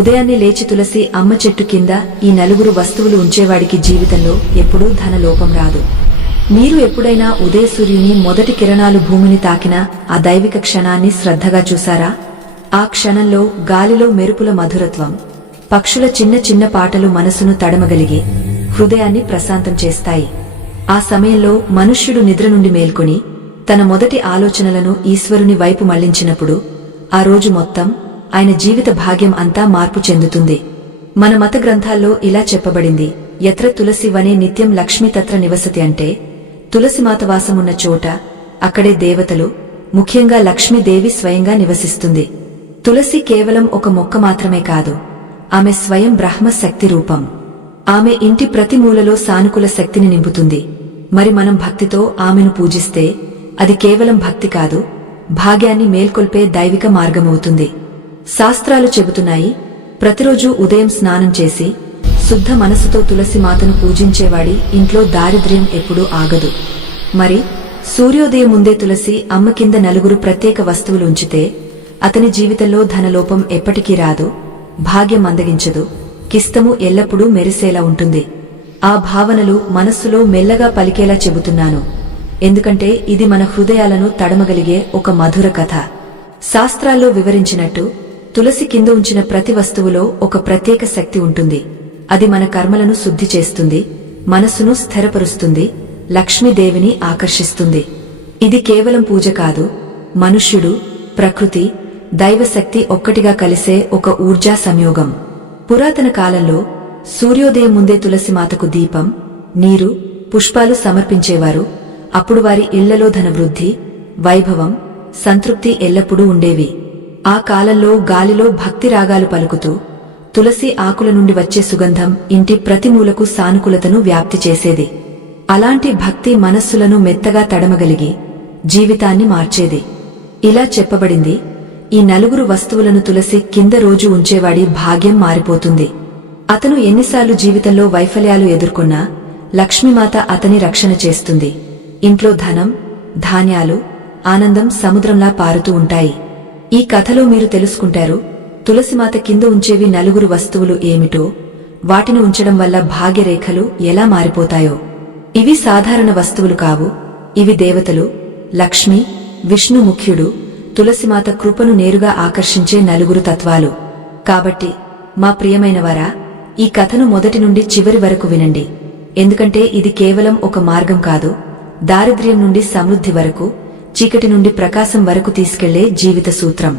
ఉదయాన్నే లేచి తులసి అమ్మ చెట్టు కింద ఈ నలుగురు వస్తువులు ఉంచేవాడికి జీవితంలో ఎప్పుడూ ధనలోపం రాదు. మీరు ఎప్పుడైనా ఉదయ సూర్యుని మొదటి కిరణాలు భూమిని తాకిన ఆ దైవిక క్షణాన్ని శ్రద్ధగా చూశారా? ఆ క్షణంలో గాలిలో మెరుపుల మధురత్వం, పక్షుల చిన్న చిన్న పాటలు మనసును తడమగలిగి హృదయాన్ని ప్రశాంతం చేస్తాయి. ఆ సమయంలో మనుష్యుడు నిద్ర నుండి మేల్కొని తన మొదటి ఆలోచనలను ఈశ్వరుని వైపు మళ్లించినప్పుడు ఆ రోజు మొత్తం ఆయన జీవిత భాగ్యం అంతా మార్పు చెందుతుంది. మన మత గ్రంథాల్లో ఇలా చెప్పబడింది: యత్ర తులసి వనే నిత్యం లక్ష్మీ తత్ర నివసతి. అంటే తులసిమాత వాసమున్న చోట అక్కడే దేవతలు, ముఖ్యంగా లక్ష్మీదేవి స్వయంగా నివసిస్తుంది. తులసి కేవలం ఒక మొక్క మాత్రమే కాదు, ఆమె స్వయం బ్రహ్మ శక్తి రూపం. ఆమె ఇంటి ప్రతి మూలలో సానుకూల శక్తిని నింపుతుంది. మరి మనం భక్తితో ఆమెను పూజిస్తే అది కేవలం భక్తి కాదు, భాగ్యాన్ని మేల్కొల్పే దైవిక మార్గమవుతుంది. శాస్త్రాలు చెబుతున్నాయి, ప్రతిరోజూ ఉదయం స్నానం చేసి శుద్ధ మనసుతో తులసి మాతను పూజించేవాడి ఇంట్లో దారిద్ర్యం ఎప్పుడూ ఆగదు. మరి సూర్యోదయం ముందే తులసి అమ్మ కింద నలుగురు ప్రత్యేక వస్తువులు ఉంచితే అతని జీవితంలో ధనలోపం ఎప్పటికీ రాదు, భాగ్యం మందగించదు, కిస్తము ఎల్లప్పుడూ మెరిసేలా ఉంటుంది. ఆ భావనలు మనస్సులో మెల్లగా పలికేలా చెబుతున్నాను, ఎందుకంటే ఇది మన హృదయాలను తడమగలిగే ఒక మధుర కథ. శాస్త్రాల్లో వివరించినట్టు తులసి కింద ఉంచిన ప్రతి వస్తువులో ఒక ప్రత్యేక శక్తి ఉంటుంది. అది మన కర్మలను శుద్ధి చేస్తుంది, మనస్సును స్థిరపరుస్తుంది, లక్ష్మీదేవిని ఆకర్షిస్తుంది. ఇది కేవలం పూజ కాదు, మనుష్యుడు, ప్రకృతి, దైవశక్తి ఒక్కటిగా కలిసే ఒక ఊర్జా సంయోగం. పురాతన కాలంలో సూర్యోదయం ముందే తులసిమాతకు దీపం, నీరు, పుష్పాలు సమర్పించేవారు. అప్పుడు వారి ఇళ్లలో ధనవృద్ధి, వైభవం, సంతృప్తి ఎల్లప్పుడూ ఉండేవి. ఆ కాలంలో గాలిలో భక్తి రాగాలు పలుకుతూ తులసి ఆకుల నుండి వచ్చే సుగంధం ఇంటి ప్రతి మూలకు సానుకూలతను వ్యాప్తి చేసేది. అలాంటి భక్తి మనస్సులను మెత్తగా తడమగలిగి జీవితాన్ని మార్చేది. ఇలా చెప్పబడింది, ఈ నలుగురు వస్తువులను తులసి కింద రోజు ఉంచేవాడి భాగ్యం మారిపోతుంది. అతను ఎన్నిసార్లు జీవితంలో వైఫల్యాలు ఎదుర్కొన్నా లక్ష్మీమాత అతని రక్షణ చేస్తుంది. ఇంట్లో ధనం, ధాన్యాలు, ఆనందం సముద్రంలా పారుతూ ఉంటాయి. ఈ కథలో మీరు తెలుసుకుంటారు, తులసిమాత కింద ఉంచేవి నలుగురు వస్తువులు ఏమిటో, వాటిని ఉంచడం వల్ల భాగ్యరేఖలు ఎలా మారిపోతాయో. ఇవి సాధారణ వస్తువులు కావు, ఇవి దేవతలు, లక్ష్మి, విష్ణు ముఖ్యుడు, తులసిమాత కృపను నేరుగా ఆకర్షించే నలుగురు తత్వాలు. కాబట్టి మా ప్రియమైనవారా, ఈ కథను మొదటి నుండి చివరి వరకు వినండి. ఎందుకంటే ఇది కేవలం ఒక మార్గం కాదు, దారిద్ర్యం నుండి సమృద్ధి వరకు, చీకటి నుండి ప్రకాశం వరకు తీసుకెళ్లే జీవిత సూత్రం.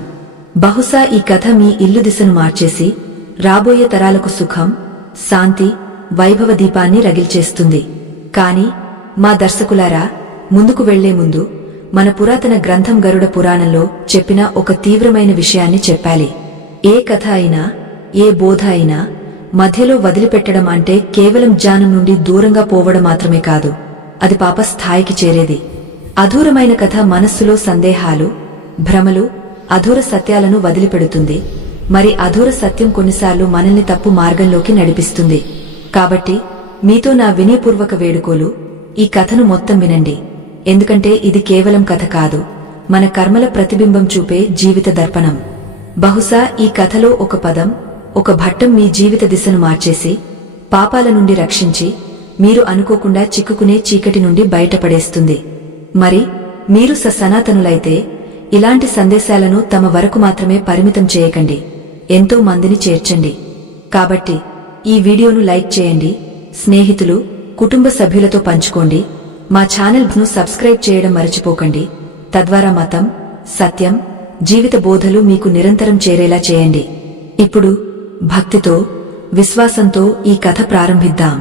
బహుశా ఈ కథ మీ ఇల్లు దిశను మార్చేసి రాబోయే తరాలకు సుఖం, శాంతి, వైభవ దీపాన్ని రగిల్చేస్తుంది. కాని మా దర్శకులారా, ముందుకు వెళ్లే ముందు మన పురాతన గ్రంథం గరుడ పురాణంలో చెప్పిన ఒక తీవ్రమైన విషయాన్ని చెప్పాలి. ఏ కథ అయినా, ఏ బోధ అయినా మధ్యలో వదిలిపెట్టడం అంటే కేవలం జ్ఞానం నుండి దూరంగా పోవడం మాత్రమే కాదు, అది పాప స్థాయికి చేరేది. అధూరమైన కథ మనస్సులో సందేహాలు, భ్రమలు, అధూర సత్యాలను వదిలిపెడుతుంది. మరి అధూర సత్యం కొన్నిసార్లు మనల్ని తప్పు మార్గంలోకి నడిపిస్తుంది. కాబట్టి మీతో నా వినయపూర్వక వేడుకోలు, ఈ కథను మొత్తం వినండి. ఎందుకంటే ఇది కేవలం కథ కాదు, మన కర్మల ప్రతిబింబం చూపే జీవిత దర్పణం. బహుశా ఈ కథలో ఒక పదం, ఒక ఘట్టం మీ జీవిత దిశను మార్చేసి, పాపాల నుండి రక్షించి, మీరు అనుకోకుండా చిక్కుకునే చీకటి నుండి బయటపడేస్తుంది. మరి మీరు సనాతనులైతే ఇలాంటి సందేశాలను తమ వరకు మాత్రమే పరిమితం చేయకండి, ఎంతో మందిని చేర్చండి. కాబట్టి ఈ వీడియోను లైక్ చేయండి, స్నేహితులు, కుటుంబ సభ్యులతో పంచుకోండి. మా ఛానల్ను సబ్స్క్రైబ్ చేయడం మరచిపోకండి. తద్వారా మతం, సత్యం, జీవిత బోధలు మీకు నిరంతరం చేరేలా చేయండి. ఇప్పుడు భక్తితో, విశ్వాసంతో ఈ కథ ప్రారంభిద్దాం.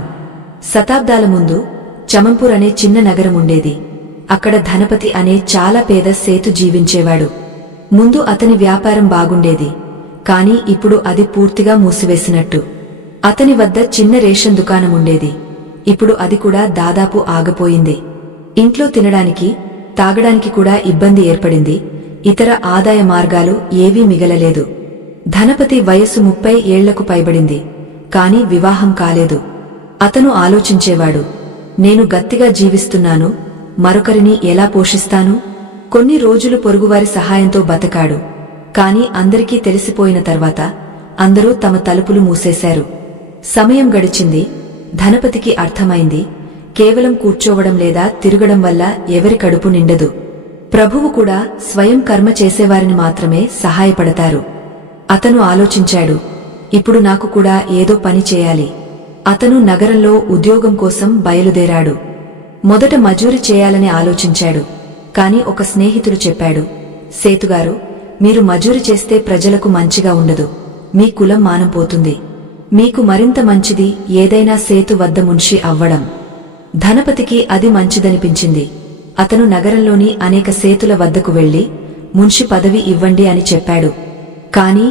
శతాబ్దాల ముందు చమన్పూర్ అనే చిన్న నగరం ఉండేది. అక్కడ ధనపతి అనే చాలా పేద సేతు జీవించేవాడు. ముందు అతని వ్యాపారం బాగుండేది, కాని ఇప్పుడు అది పూర్తిగా మూసివేసినట్టు. అతని వద్ద చిన్న రేషన్ దుకాణం ఉండేది, ఇప్పుడు అది కూడా దాదాపు ఆగిపోయింది. ఇంట్లో తినడానికి, తాగడానికి కూడా ఇబ్బంది ఏర్పడింది. ఇతర ఆదాయ మార్గాలు ఏవీ మిగలలేదు. ధనపతి వయస్సు 30 ఏళ్లకు పైబడింది, కాని వివాహం కాలేదు. అతను ఆలోచించేవాడు, నేను గట్టిగా జీవిస్తున్నాను, మరొకరిని ఎలా పోషిస్తాను? కొన్ని రోజులు పొరుగువారి సహాయంతో బతకాడు. కాని అందరికీ తెలిసిపోయిన తర్వాత అందరూ తమ తలుపులు మూసేశారు. సమయం గడిచింది. ధనపతికి అర్థమైంది, కేవలం కూర్చోవడం లేదా తిరగడం వల్ల ఎవరి కడుపు నిండదు. ప్రభువు కూడా స్వయం కర్మ చేసేవారిని మాత్రమే సహాయపడతారు. అతను ఆలోచించాడు, ఇప్పుడు నాకు కూడా ఏదో పని చేయాలి. అతను నగరంలో ఉద్యోగం కోసం బయలుదేరాడు. మొదట మజూరి చేయాలని ఆలోచించాడు. కాని ఒక స్నేహితుడు చెప్పాడు, సేతుగారు, మీరు మజూరి చేస్తే ప్రజలకు మంచిగా ఉండదు. మీ కులం మానంపోతుంది. మీకు మరింత మంచిది ఏదైనా సేతు వద్ద మున్షి అవ్వడం. ధనపతికి అది మంచిదనిపించింది. అతను నగరంలోని అనేక సేతుల వద్దకు వెళ్లి మున్షి పదవి ఇవ్వండి అని చెప్పాడు. కాని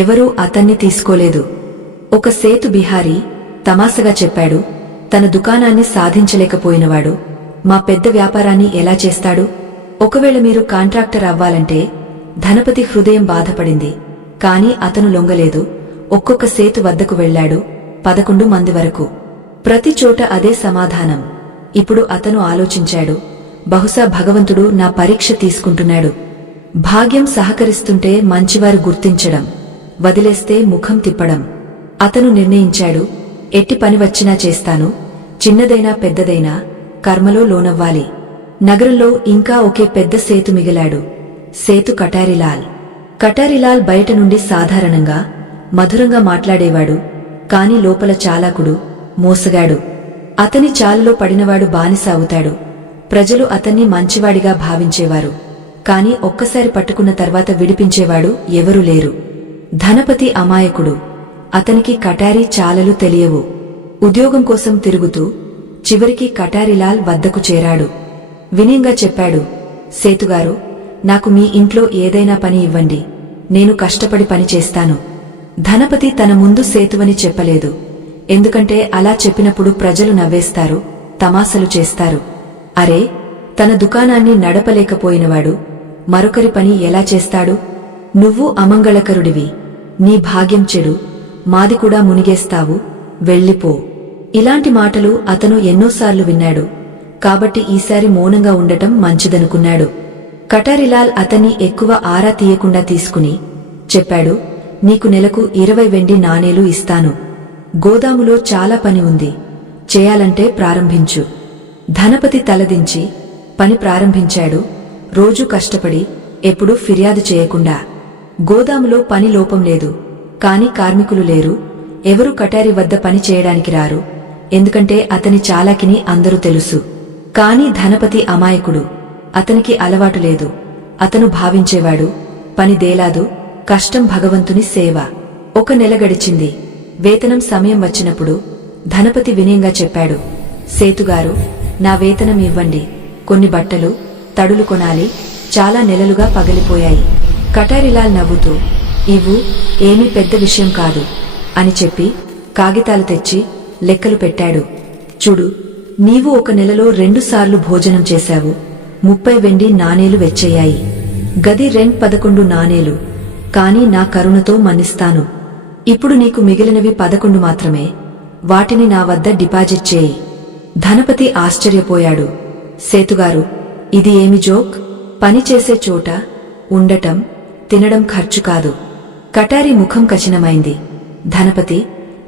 ఎవరూ అతన్ని తీసుకోలేదు. ఒక సేతు బిహారీ తమాసగా చెప్పాడు, తన దుకాణాన్ని సాధించలేకపోయినవాడు మా పెద్ద వ్యాపారాన్ని ఎలా చేస్తాడు? ఒకవేళ మీరు కాంట్రాక్టర్ అవ్వాలంటే. ధనపతి హృదయం బాధపడింది. కాని అతను లొంగలేదు. ఒక్కొక్క సేతు వద్దకు వెళ్లాడు. 11 మంది వరకు. ప్రతి చోట అదే సమాధానం. ఇప్పుడు అతను ఆలోచించాడు, బహుశా భగవంతుడు నా పరీక్ష తీసుకుంటున్నాడు. భాగ్యం సహకరిస్తుంటే మంచివారు గుర్తించడం, వదిలేస్తే ముఖం తిప్పడం. అతను నిర్ణయించాడు, ఎట్టి పని వచ్చినా చేస్తాను. చిన్నదైనా పెద్దదైనా కర్మలో లోనవ్వాలి. నగరంలో ఇంకా ఒకే పెద్ద సేతు మిగిలాడు. సేతు కటారిలాల్. కటారిలాల్ బయట నుండి సాధారణంగా మధురంగా మాట్లాడేవాడు. కాని లోపల చాలాకుడు, మోసగాడు. అతని చాలులో పడినవాడు బానిస అవుతాడు. ప్రజలు అతన్ని మంచివాడిగా భావించేవారు. కాని ఒక్కసారి పట్టుకున్న తర్వాత విడిపించేవాడు ఎవరూ లేరు. ధనపతి అమాయకుడు. అతనికి కటారీ చాలలు తెలియవు. ఉద్యోగం కోసం తిరుగుతూ చివరికి కటారిలాల్ వద్దకు చేరాడు. వినయంగా చెప్పాడు, సేతుగారు, నాకు మీ ఇంట్లో ఏదైనా పని ఇవ్వండి. నేను కష్టపడి పని చేస్తాను. ధనపతి తన ముందు సేతువని చెప్పలేదు. ఎందుకంటే అలా చెప్పినప్పుడు ప్రజలు నవ్వేస్తారు, తమాసలు చేస్తారు. అరే, తన దుకాణాన్ని నడపలేకపోయినవాడు మరొకరి పని ఎలా చేస్తాడు? నువ్వు అమంగళకరుడివి. నీ భాగ్యం చెడు. మాది కూడా మునిగేస్తావు. వెళ్ళిపో. ఇలాంటి మాటలు అతను ఎన్నోసార్లు విన్నాడు. కాబట్టి ఈసారి మౌనంగా ఉండటం మంచిదనుకున్నాడు. కటారిలాల్ అతన్ని ఎక్కువ ఆరా తీయకుండా తీసుకుని చెప్పాడు, నీకు నెలకు 20 వెండి నాణేలు ఇస్తాను. గోదాములో చాలా పని ఉంది. చేయాలంటే ప్రారంభించు. ధనపతి తలదించి పని ప్రారంభించాడు. రోజూ కష్టపడి, ఎప్పుడూ ఫిర్యాదు చేయకుండా. గోదాములో పని లోపం లేదు. కాని కార్మికులు లేరు. ఎవరూ కటారి వద్ద పని చేయడానికి రారు. ఎందుకంటే అతని చాలాకిని అందరూ తెలుసు. కాని ధనపతి అమాయకుడు. అతనికి అలవాటు లేదు. అతను భావించేవాడు, పని దేలాదు, కష్టం భగవంతుని సేవ. 1 నెల గడిచింది. వేతనం సమయం వచ్చినప్పుడు ధనపతి వినయంగా చెప్పాడు, సేతుగారు, నా వేతనం ఇవ్వండి. కొన్ని బట్టలు, తడులు కొనాలి. చాలా నెలలుగా పగిలిపోయాయి. కటారిలాల్ నవ్వుతూ, ఇవ్వు, ఏమీ పెద్ద విషయం కాదు అని చెప్పి కాగితాలు తెచ్చి లెక్కలు పెట్టాడు. చూడు, నీవు 1 నెలలో 2 సార్లు భోజనం చేశావు. 30 వెండి నాణేలు వెచ్చయ్యాయి. గది రెంట్ 11 నాణేలు. కాని నా కరుణతో మన్నిస్తాను. ఇప్పుడు నీకు మిగిలినవి 11 మాత్రమే. వాటిని నా వద్ద డిపాజిట్ చేయి. ధనపతి ఆశ్చర్యపోయాడు. సేతుగారు, ఇది ఏమి జోక్? పని చేసే చోట ఉండటం, తినడం ఖర్చు కాదు. కటారి ముఖం కఠినమైంది. ధనపతి,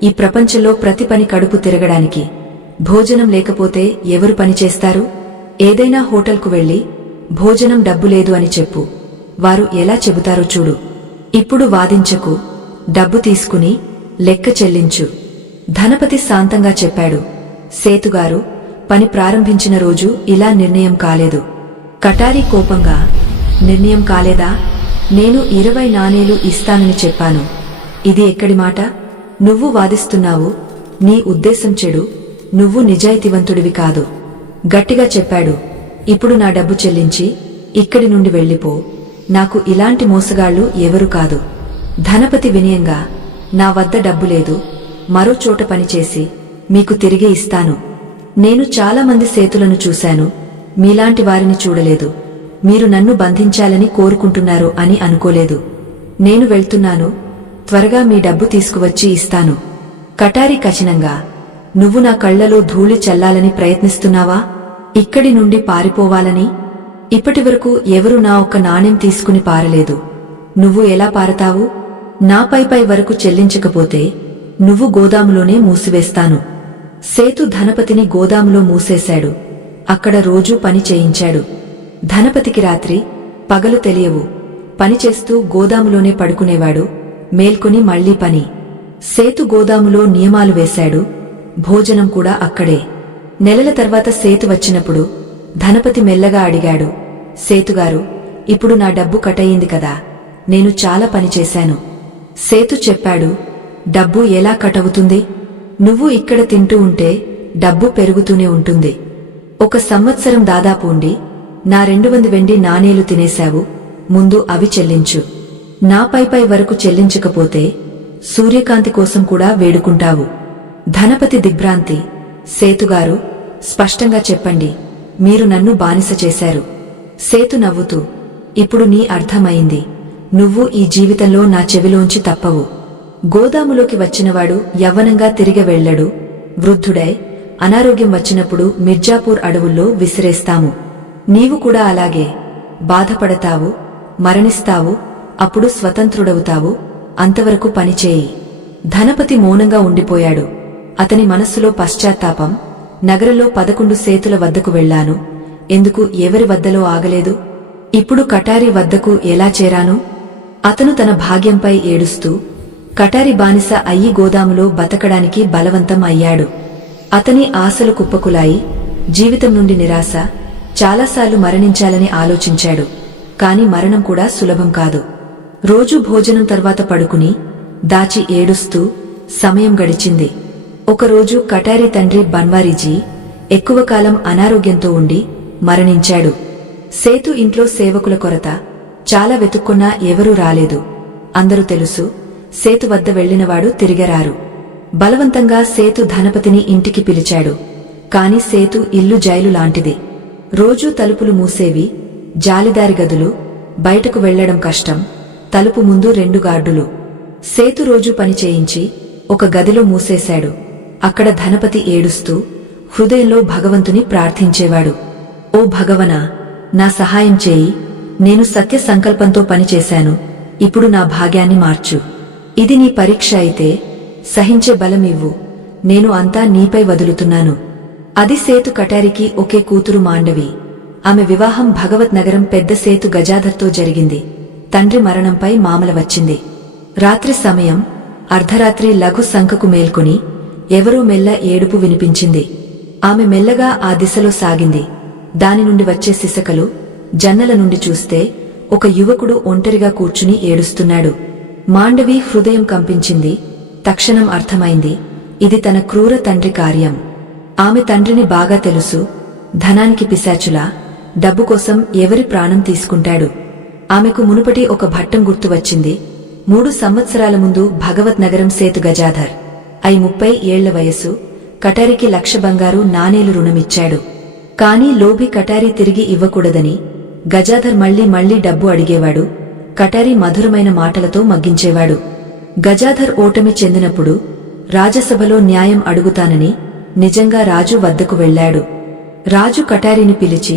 ఈ ప్రపంచంలో ప్రతి పని కడుపు తిరగడానికి. భోజనం లేకపోతే ఎవరు పని చేస్తారు? ఏదైనా హోటల్కు వెళ్లి భోజనం డబ్బు లేదు అని చెప్పు. వారు ఎలా చెబుతారో చూడు. ఇప్పుడు వాదించకు. డబ్బు తీసుకుని లెక్క చెల్లించు. ధనపతి శాంతంగా చెప్పాడు. సేతుగారు, పని ప్రారంభించిన రోజు ఇలా నిర్ణయం కాలేదు. కటారి కోపంగా, నిర్ణయం కాలేదా? నేను 20 నాణేలు ఇస్తానని చెప్పాను. ఇది ఎక్కడి మాట? నువ్వు వాదిస్తున్నావు. నీ ఉద్దేశం చెడు. నువ్వు నిజాయితీవంతుడివి కాదు. గట్టిగా చెప్పాడు. ఇప్పుడు నా డబ్బు చెల్లించి ఇక్కడి నుండి వెళ్ళిపో. నాకు ఇలాంటి మోసగాళ్లు ఎవరు కాదు. ధనపతి వినయంగా, నా వద్ద డబ్బు లేదు. మరో చోట పనిచేసి మీకు తిరిగి ఇస్తాను. నేను చాలామంది సేతులను చూశాను. మీలాంటి వారిని చూడలేదు. మీరు నన్ను బంధించాలని కోరుకుంటున్నారు అని అనుకోలేదు. నేను వెళ్తున్నాను. త్వరగా మీ డబ్బు తీసుకువచ్చి ఇస్తాను. కటారి కఠినంగా, నువ్వు నా కళ్లలో ధూళి చల్లాలని ప్రయత్నిస్తున్నావా? ఇక్కడి నుండి పారిపోవాలని? ఇప్పటివరకు ఎవరూ నా 1 నాణెం తీసుకుని పారలేదు. నువ్వు ఎలా పారతావు? నాపై వరకు చెల్లించకపోతే నువ్వు గోదాములోనే మూసివేస్తాను. సేతు ధనపతిని గోదాములో మూసేశాడు. అక్కడ రోజూ పని చేయించాడు. ధనపతికి రాత్రి పగలు తెలియవు. పనిచేస్తూ గోదాములోనే పడుకునేవాడు. మేల్కొని మళ్లీ పని. సేతు గోదాములో నియమాలు వేశాడు. భోజనం కూడా అక్కడే. నెలల తర్వాత సేతు వచ్చినప్పుడు ధనపతి మెల్లగా అడిగాడు, సేతుగారు, ఇప్పుడు నా డబ్బు కటయింది కదా, నేను చాలా పనిచేశాను. సేతు చెప్పాడు, డబ్బు ఎలా కటవుతుంది? నువ్వు ఇక్కడ తింటూ ఉంటే డబ్బు పెరుగుతూనే ఉంటుంది. 1 సంవత్సరం దాదాపు ఉండి నా 200 వెండి నాణేలు తినేశావు. ముందు అవి చెల్లించు. నాపై వరకు చెల్లించకపోతే సూర్యకాంతి కోసం కూడా వేడుకుంటావు. ధనపతి దిగ్భ్రాంతి. సేతుగారు, స్పష్టంగా చెప్పండి, మీరు నన్ను బానిస చేశారు. సేతు నవ్వుతూ, ఇప్పుడు నీ అర్థమైంది. నువ్వు ఈ జీవితంలో నా చెవిలోంచి తప్పవు. గోదాములోకి వచ్చినవాడు యవ్వనంగా తిరిగి వెళ్ళడు. వృద్ధుడై అనారోగ్యం వచ్చినప్పుడు మిర్జాపూర్ అడవుల్లో విసిరేస్తాము. నీవు కూడా అలాగే బాధపడతావు, మరణిస్తావు, అప్పుడు స్వతంత్రుడవుతావు. అంతవరకు పనిచేయి. ధనపతి మౌనంగా ఉండిపోయాడు. అతని మనస్సులో పశ్చాత్తాపం. నగరంలో 11 సేతుల వద్దకు వెళ్లాను. ఎందుకు ఎవరి వద్దలో ఆగలేదు? ఇప్పుడు కటారి వద్దకు ఎలా చేరాను? అతను తన భాగ్యంపై ఏడుస్తూ కటారి బానిస అయ్యి గోదాములో బతకడానికి బలవంతం అయ్యాడు. అతని ఆశలు కుప్పకులాయి. జీవితం నుండి నిరాశ. చాలాసార్లు మరణించాలని ఆలోచించాడు. కాని మరణం కూడా సులభం కాదు. రోజూ భోజనం తర్వాత పడుకుని దాచి ఏడుస్తూ సమయం గడిచింది. ఒకరోజు కటారి తండ్రి బన్వారీజీ ఎక్కువ కాలం అనారోగ్యంతో ఉండి మరణించాడు. సేతు ఇంట్లో సేవకుల కొరత. చాలా వెతుక్కున్నా ఎవరూ రాలేదు. అందరూ తెలుసు, సేతు వద్ద వెళ్లినవాడు తిరిగరారు. బలవంతంగా సేతు ధనపతిని ఇంటికి పిలిచాడు. కాని సేతు ఇల్లు జైలు లాంటిది. రోజూ తలుపులు మూసేవి. జాలిదారి గదులు. బయటకు వెళ్లడం కష్టం. తలుపు ముందు 2 గార్డులు. సేతు రోజూ పని చేయించి ఒక గదిలో మూసేశాడు. అక్కడ ధనపతి ఏడుస్తూ హృదయంలో భగవంతుని ప్రార్థించేవాడు. ఓ భగవనా, నా సహాయం చేయి. నేను సత్య సంకల్పంతో పనిచేశాను. ఇప్పుడు నా భాగ్యాన్ని మార్చు. ఇది నీ పరీక్ష అయితే సహించే బలం ఇవ్వు. నేను అంతా నీపై వదులుతున్నాను. అది సేతు కటారికి ఒకే కూతురు మాండవి. ఆమె వివాహం భగవత్ నగరం పెద్ద సేతు గజాధర్తో జరిగింది. తండ్రి మరణంపై మామల వచ్చింది. రాత్రి సమయం. అర్ధరాత్రి లఘు సంఖకు మేల్కొని ఎవరో మెల్ల ఏడుపు వినిపించింది. ఆమె మెల్లగా ఆ దిశలో సాగింది. దాని నుండి వచ్చే సిసకలు. జన్నల నుండి చూస్తే ఒక యువకుడు ఒంటరిగా కూర్చుని ఏడుస్తున్నాడు. మాండవి హృదయం కంపించింది. తక్షణం అర్థమైంది, ఇది తన క్రూర తండ్రి కార్యం. ఆమె తండ్రిని బాగా తెలుసు. ధనానికి పిశాచులా, డబ్బు కోసం ఎవరి ప్రాణం తీసుకుంటాడు. ఆమెకు మునుపటి ఒక భట్టం గుర్తు వచ్చింది. 3 సంవత్సరాల ముందు భగవత్ నగరం సేతు గజాధర్ 30 ఏళ్ల వయస్సు. కటారికి 1,00,000 బంగారు నాణేలు రుణమిచ్చాడు. కాని లోభి కటారి తిరిగి ఇవ్వకూడదని గజాధర్ మళ్లీ డబ్బు అడిగేవాడు. కటారి మధురమైన మాటలతో మగ్గించేవాడు. గజాధర్ ఓటమి చెందినప్పుడు రాజసభలో న్యాయం అడుగుతానని నిజంగా రాజు వద్దకు వెళ్లాడు. రాజు కటారిని పిలిచి,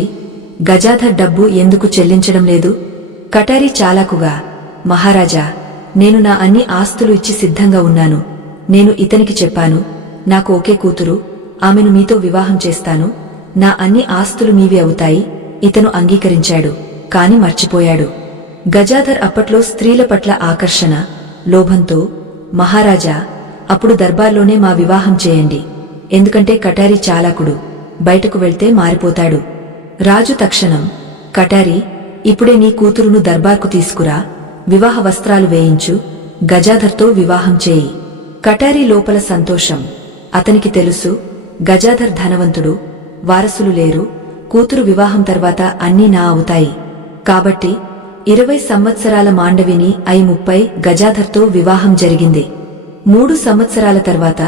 గజాధర్ డబ్బు ఎందుకు చెల్లించడం లేదు? కటారి చాలాకుగా, మహారాజా, నేను నా అన్ని ఆస్తులు ఇచ్చి సిద్ధంగా ఉన్నాను. నేను ఇతనికి చెప్పాను, నాకు ఒకే కూతురు, ఆమెను మీతో వివాహం చేస్తాను. నా అన్ని ఆస్తులు మీవి అవుతాయి. ఇతను అంగీకరించాడు. కాని మర్చిపోయాడు. గజాధర్ అప్పట్లో స్త్రీల పట్ల ఆకర్షణ, లోభంతో, మహారాజా, అప్పుడు దర్బార్లోనే మా వివాహం చేయండి. ఎందుకంటే కటారి చాలాకుడు, బయటకు వెళ్తే మారిపోతాడు. రాజు తక్షణం, కటారి, ఇప్పుడే నీ కూతురును దర్బార్కు తీసుకురా, వివాహ వస్త్రాలు వేయించు, గజాధర్తో వివాహం చేయి. కటారి లోపల సంతోషం. అతనికి తెలుసు, గజాధర్ ధనవంతుడు, వారసులు లేరు. కూతురు వివాహం తర్వాత అన్నీ నా అవుతాయి. కాబట్టి 20 సంవత్సరాల మాండవిని 30 గజాధర్తో వివాహం జరిగింది. 3 సంవత్సరాల తర్వాత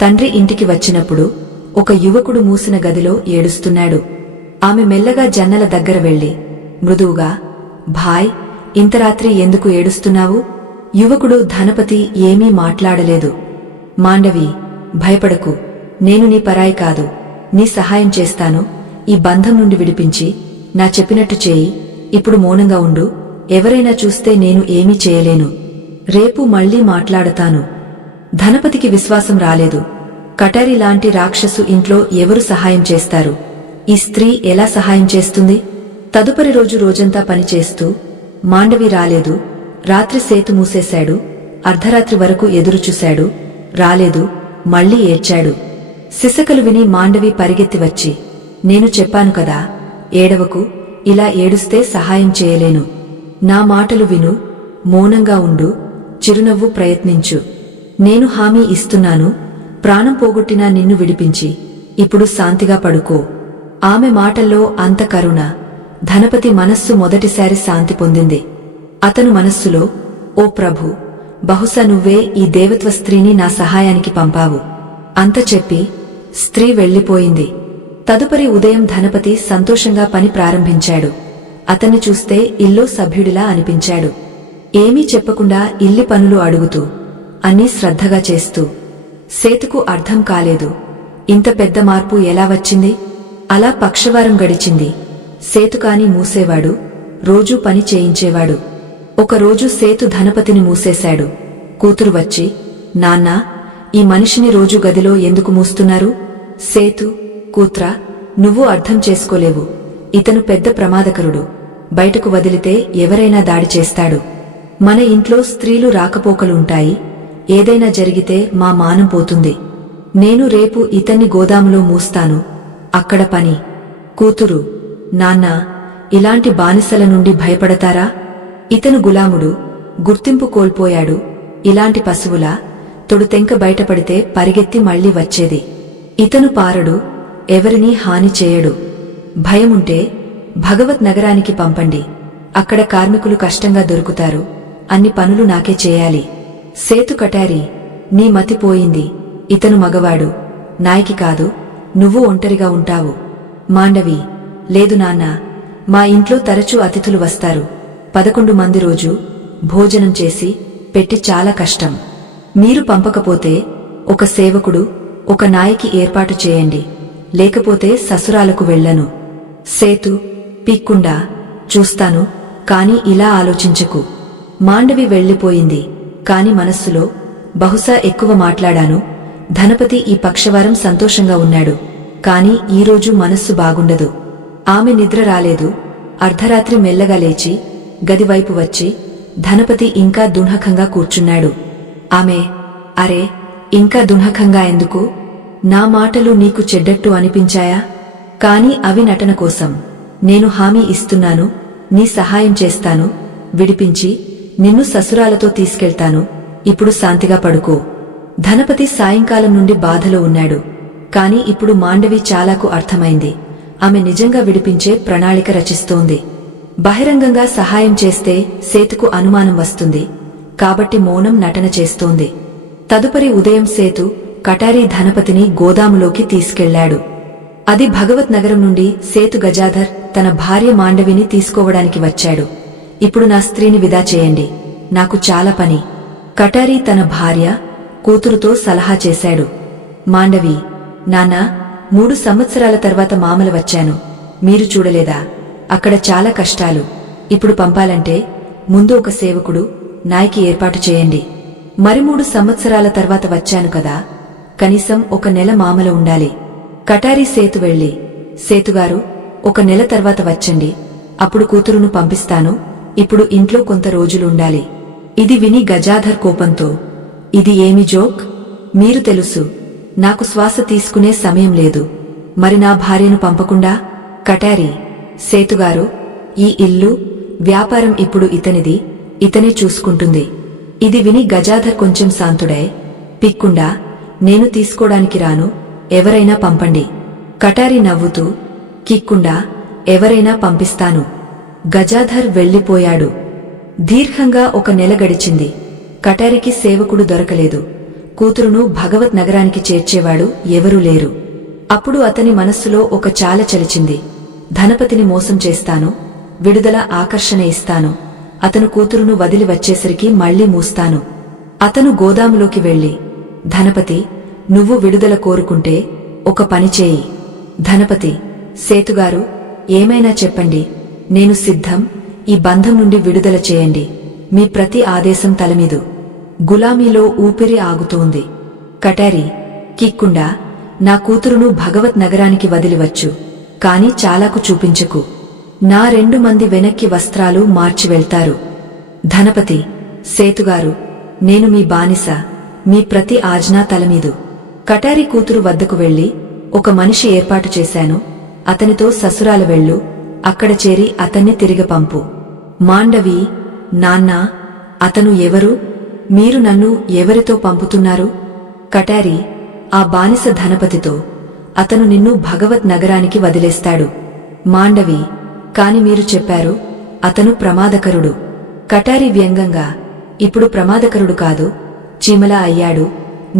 తండ్రి ఇంటికి వచ్చినప్పుడు ఒక యువకుడు మూసిన గదిలో ఏడుస్తున్నాడు. ఆమె మెల్లగా జన్నల దగ్గర వెళ్లి మృదువుగా, భాయ్, ఇంత రాత్రి ఎందుకు ఏడుస్తున్నావు? యువకుడు ధనపతి ఏమీ మాట్లాడలేదు. మాండవి, భయపడకు, నేను నీ పరాయి కాదు. నీ సహాయం చేస్తాను. ఈ బంధం నుండి విడిపించి నా చెప్పినట్టు చేయి. ఇప్పుడు మౌనంగా ఉండు. ఎవరైనా చూస్తే నేను ఏమీ చేయలేను. రేపు మళ్ళీ మాట్లాడతాను. ధనపతికి విశ్వాసం రాలేదు. కటారి లాంటి రాక్షసు ఇంట్లో ఎవరు సహాయం చేస్తారు? ఈ స్త్రీ ఎలా సహాయం చేస్తుంది? తదుపరి రోజు రోజంతా పనిచేస్తూ మాండవి రాలేదు. రాత్రి సేతు మూసేశాడు. అర్ధరాత్రి వరకు ఎదురుచూశాడు. రాలేదు. మళ్లీ ఏడ్చాడు. సిసకలు విని మాండవి పరిగెత్తి వచ్చి, నేను చెప్పాను కదా, ఏడవకు, ఇలా ఏడుస్తే సహాయం చేయలేను. నా మాటలు విను, మౌనంగా ఉండు, చిరునవ్వు ప్రయత్నించు. నేను హామీ ఇస్తున్నాను, ప్రాణం పోగొట్టినా నిన్ను విడిపించి ఇప్పుడు శాంతిగా పడుకో. ఆమె మాటల్లో అంత కరుణ. ధనపతి మనస్సు మొదటిసారి శాంతి పొందింది. అతను మనస్సులో, ఓ ప్రభు, బహుశా నువ్వే ఈ దేవత్వ స్త్రీని నా సహాయానికి పంపావు అంత చెప్పి స్త్రీ వెళ్లిపోయింది. తదుపరి ఉదయం ధనపతి సంతోషంగా పని ప్రారంభించాడు. అతన్ని చూస్తే ఇల్లో సభ్యుడిలా అనిపించాడు. ఏమీ చెప్పకుండా ఇల్లి పనులు అడుగుతూ అన్నీ శ్రద్ధగా చేస్తూ. సేతుకు అర్థం కాలేదు, ఇంత పెద్ద మార్పు ఎలా వచ్చింది? అలా పక్షవారం గడిచింది. సేతుకాని మూసేవాడు, రోజూ పని చేయించేవాడు. ఒకరోజు సేతు ధనపతిని మూసేశాడు. కూతురు వచ్చి, నాన్నా, ఈ మనిషిని రోజు గదిలో ఎందుకు మూస్తున్నారు? సేతు, కూత్రా, నువ్వు అర్థం చేసుకోలేవు. ఇతను పెద్ద ప్రమాదకరుడు. బయటకు వదిలితే ఎవరైనా దాడి చేస్తాడు. మన ఇంట్లో స్త్రీలు రాకపోకలుంటాయి. ఏదైనా జరిగితే మా మానం పోతుంది. నేను రేపు ఇతన్ని గోదాములో మూస్తాను. అక్కడ పని. కూతురు, నాన్నా, ఇలాంటి బానిసల నుండి భయపడతారా? ఇతను గులాముడు, గుర్తింపు కోల్పోయాడు. ఇలాంటి పశువులా తొడుతెంక బయటపడితే పరిగెత్తి మళ్లీ వచ్చేది. ఇతను పారడు, ఎవరినీ హాని చేయడు. భయముంటే భగవత్ నగరానికి పంపండి. అక్కడ కార్మికులు కష్టంగా దొరుకుతారు. అన్ని పనులు నాకే చేయాలి. సేతు కటారి, నీ మతి పోయింది. ఇతను మగవాడు, నాయకి కాదు. నువ్వు ఒంటరిగా ఉంటావు. మాండవి, లేదు నాన్నా, మా ఇంట్లో తరచూ అతిథులు వస్తారు. 11 మంది రోజు భోజనం చేసి పెట్టి చాలా కష్టం. మీరు పంపకపోతే ఒక సేవకుడు, ఒక నాయకి ఏర్పాటు చేయండి. లేకపోతే ససురాలకు వెళ్ళను. సేతు, పీక్కుండా, చూస్తాను, కాని ఇలా ఆలోచించకు. మాండవి వెళ్లిపోయింది. కాని మనస్సులో, బహుశా ఎక్కువ మాట్లాడాను. ధనపతి ఈ పక్షవారం సంతోషంగా ఉన్నాడు. కాని ఈరోజు మనస్సు బాగుండదు. ఆమె నిద్ర రాలేదు. అర్ధరాత్రి మెల్లగా లేచి గదివైపు వచ్చి ధనపతి ఇంకా దున్హకంగా కూర్చున్నాడు. ఆమె, అరే, ఇంకా దున్హకంగా ఎందుకు? నా మాటలు నీకు చెడ్డట్టు అనిపించాయా? కాని అవి నటన కోసం. నేను హామీ ఇస్తున్నాను, నీ సహాయం చేస్తాను, విడిపించి నిన్ను ససురాలతో తీసుకెళ్తాను. ఇప్పుడు శాంతిగా పడుకో. ధనపతి సాయంకాలం నుండి బాధలో ఉన్నాడు. కాని ఇప్పుడు మాండవి చాలాకు అర్థమైంది. ఆమె నిజంగా విడిపించే ప్రణాళిక రచిస్తోంది. బహిరంగంగా సహాయం చేస్తే సేతుకు అనుమానం వస్తుంది. కాబట్టి మౌనం నటన చేస్తోంది. తదుపరి ఉదయం సేతు కటారీ ధనపతిని గోదాములోకి తీసుకెళ్లాడు. అది భగవత్ నగరం నుండి సేతు గజాధర్ తన భార్య మాండవిని తీసుకోవడానికి వచ్చాడు. ఇప్పుడు నా స్త్రీని విదా చేయండి, నాకు చాలా పని. కటారీ తన భార్య, కూతురుతో సలహా చేశాడు. మాండవి, నాన్నా, 3 సంవత్సరాల తర్వాత మామల వచ్చాను. మీరు చూడలేదా? అక్కడ చాలా కష్టాలు. ఇప్పుడు పంపాలంటే ముందు ఒక సేవకుడు, నాయకి ఏర్పాటు చేయండి. మరి 3 సంవత్సరాల తర్వాత వచ్చాను కదా, కనీసం 1 నెల మామల ఉండాలి. కటారీ సేతు వెళ్లి, సేతుగారు, 1 నెల తర్వాత వచ్చండి, అప్పుడు కూతురును పంపిస్తాను. ఇప్పుడు ఇంట్లో కొంత రోజులుండాలి. ఇది విని గజాధర్ కోపంతో, ఇది ఏమి జోక్? మీరు తెలుసు, నాకు శ్వాస తీసుకునే సమయం లేదు. మరి నా భార్యను పంపకుండా? కటారీ, సేతుగారు, ఈ ఇల్లు, వ్యాపారం ఇప్పుడు ఇతనిది, ఇతనే చూసుకుంటుంది. ఇది విని గజాధర్ కొంచెం శాంతుడై, పిక్కుండా, నేను తీసుకోడానికి రాను, ఎవరైనా పంపండి. కటారీ నవ్వుతూ, కిక్కుండా, ఎవరైనా పంపిస్తాను. గజాధర్ వెళ్లిపోయాడు. దీర్ఘంగా 1 నెల గడిచింది. కటారికి సేవకుడు దొరకలేదు. కూతురును భగవత్ నగరానికి చేర్చేవాడు ఎవరూ లేరు. అప్పుడు అతని మనస్సులో ఒక చాల చలిచింది. ధనపతిని మోసం చేస్తాను, విడుదల ఆకర్షణ ఇస్తాను. అతను కూతురును వదిలి వచ్చేసరికి మళ్లీ మూస్తాను. అతను గోదాములోకి వెళ్లి, ధనపతి, నువ్వు విడుదల కోరుకుంటే ఒక పని చేయి. ధనపతి, సేతుగారు, ఏమైనా చెప్పండి, నేను సిద్ధం. ఈ బంధం నుండి విడుదల చేయండి. మీ ప్రతి ఆదేశం తలమీదు. గులామీలో ఊపిరి ఆగుతోంది. కటారి, కిక్కుండా, నా కూతురును భగవత్ నగరానికి వదిలివచ్చు, కాని చాలాకు చూపించకు. నా 2 మంది వెనక్కి వస్త్రాలు మార్చి వెళ్తారు. ధనపతి, సేతుగారు, నేను మీ బానిస, మీ ప్రతి ఆజ్ఞా తలమీదు. కటారి కూతురు వద్దకు వెళ్లి, ఒక మనిషి ఏర్పాటు చేశాను, అతనితో ససురాలు వెళ్ళు, అక్కడ చేరి అతన్ని తిరిగి పంపు. మాండవి, నాన్నా, అతను ఎవరు? మీరు నన్ను ఎవరితో పంపుతున్నారు? కటారి, ఆ బానిస ధనపతితో. అతను నిన్ను భగవత్ నగరానికి వదిలేస్తాడు. మాండవి, కాని మీరు చెప్పారు, అతను ప్రమాదకరుడు. కటారి వ్యంగంగా, ఇప్పుడు ప్రమాదకరుడు కాదు, చీమలా అయ్యాడు,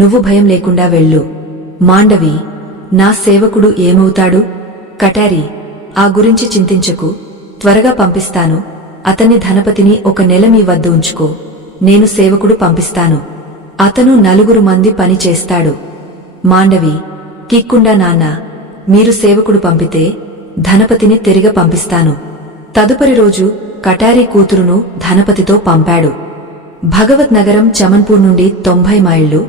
నువ్వు భయం లేకుండా వెళ్ళు. మాండవి, నా సేవకుడు ఏమవుతాడు? కటారి, ఆ గురించి చింతించకు, త్వరగా పంపిస్తాను. అతన్ని ధనపతిని 1 నెల మీ వద్ద ఉంచుకో, నేను సేవకుడు పంపిస్తాను. అతను 4 మంది పని చేస్తాడు. మాండవి, కిక్కుండా నాన్నా, మీరు సేవకుడు పంపితే ధనపతిని తిరిగి పంపిస్తాను. తదుపరి రోజు కటారి కూతురును ధనపతితో పంపాడు. భగవత్ నగరం చమన్పూర్ నుండి 90 మైళ్ళు,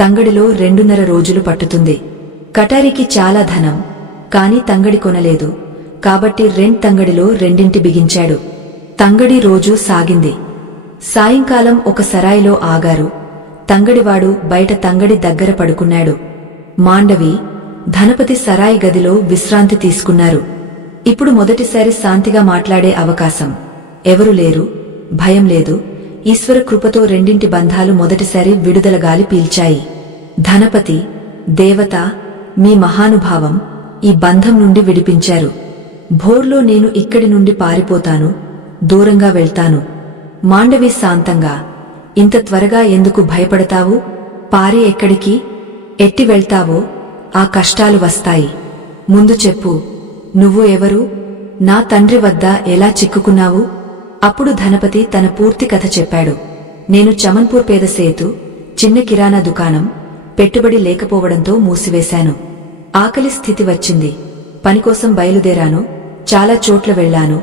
తంగడిలో 2.5 రోజులు పట్టుతుంది. కటారికి చాలా ధనం, కాని తంగడి కొనలేదు, కాబట్టి రెంట్ తంగడిలో 2 బిగించాడు. తంగడి రోజూ సాగింది. సాయంకాలం ఒక సరాయిలో ఆగారు. తంగడివాడు బయట తంగడి దగ్గర పడుకున్నాడు. మాండవి, ధనపతి సరాయి గదిలో విశ్రాంతి తీసుకున్నారు. ఇప్పుడు మొదటిసారి శాంతిగా మాట్లాడే అవకాశం. ఎవరు లేరు, భయం లేదు. ఈశ్వర కృపతో 2 బంధాలు మొదటిసారి విడుదల గాలి పీల్చాయి. ధనపతి, దేవత, మీ మహానుభావం ఈ బంధం నుండి విడిపించారు. భోర్లో నేను ఇక్కడి నుండి పారిపోతాను, దూరంగా వెళ్తాను. మాండవి శాంతంగా, ఇంత త్వరగా ఎందుకు భయపడతావు? పారి ఎక్కడికి? ఎట్టి వెళ్తావో ఆ కష్టాలు వస్తాయి. ముందు చెప్పు, నువ్వు ఎవరు? నా తండ్రి వద్ద ఎలా చిక్కుకున్నావు? అప్పుడు ధనపతి తన పూర్తి కథ చెప్పాడు. నేను చమన్పూర్ పేద సేతు, చిన్న కిరాణా దుకాణం, పెట్టుబడి లేకపోవడంతో మూసివేశాను. ఆకలి స్థితి వచ్చింది. పనికోసం బయలుదేరాను, చాలా చోట్ల వెళ్లాను.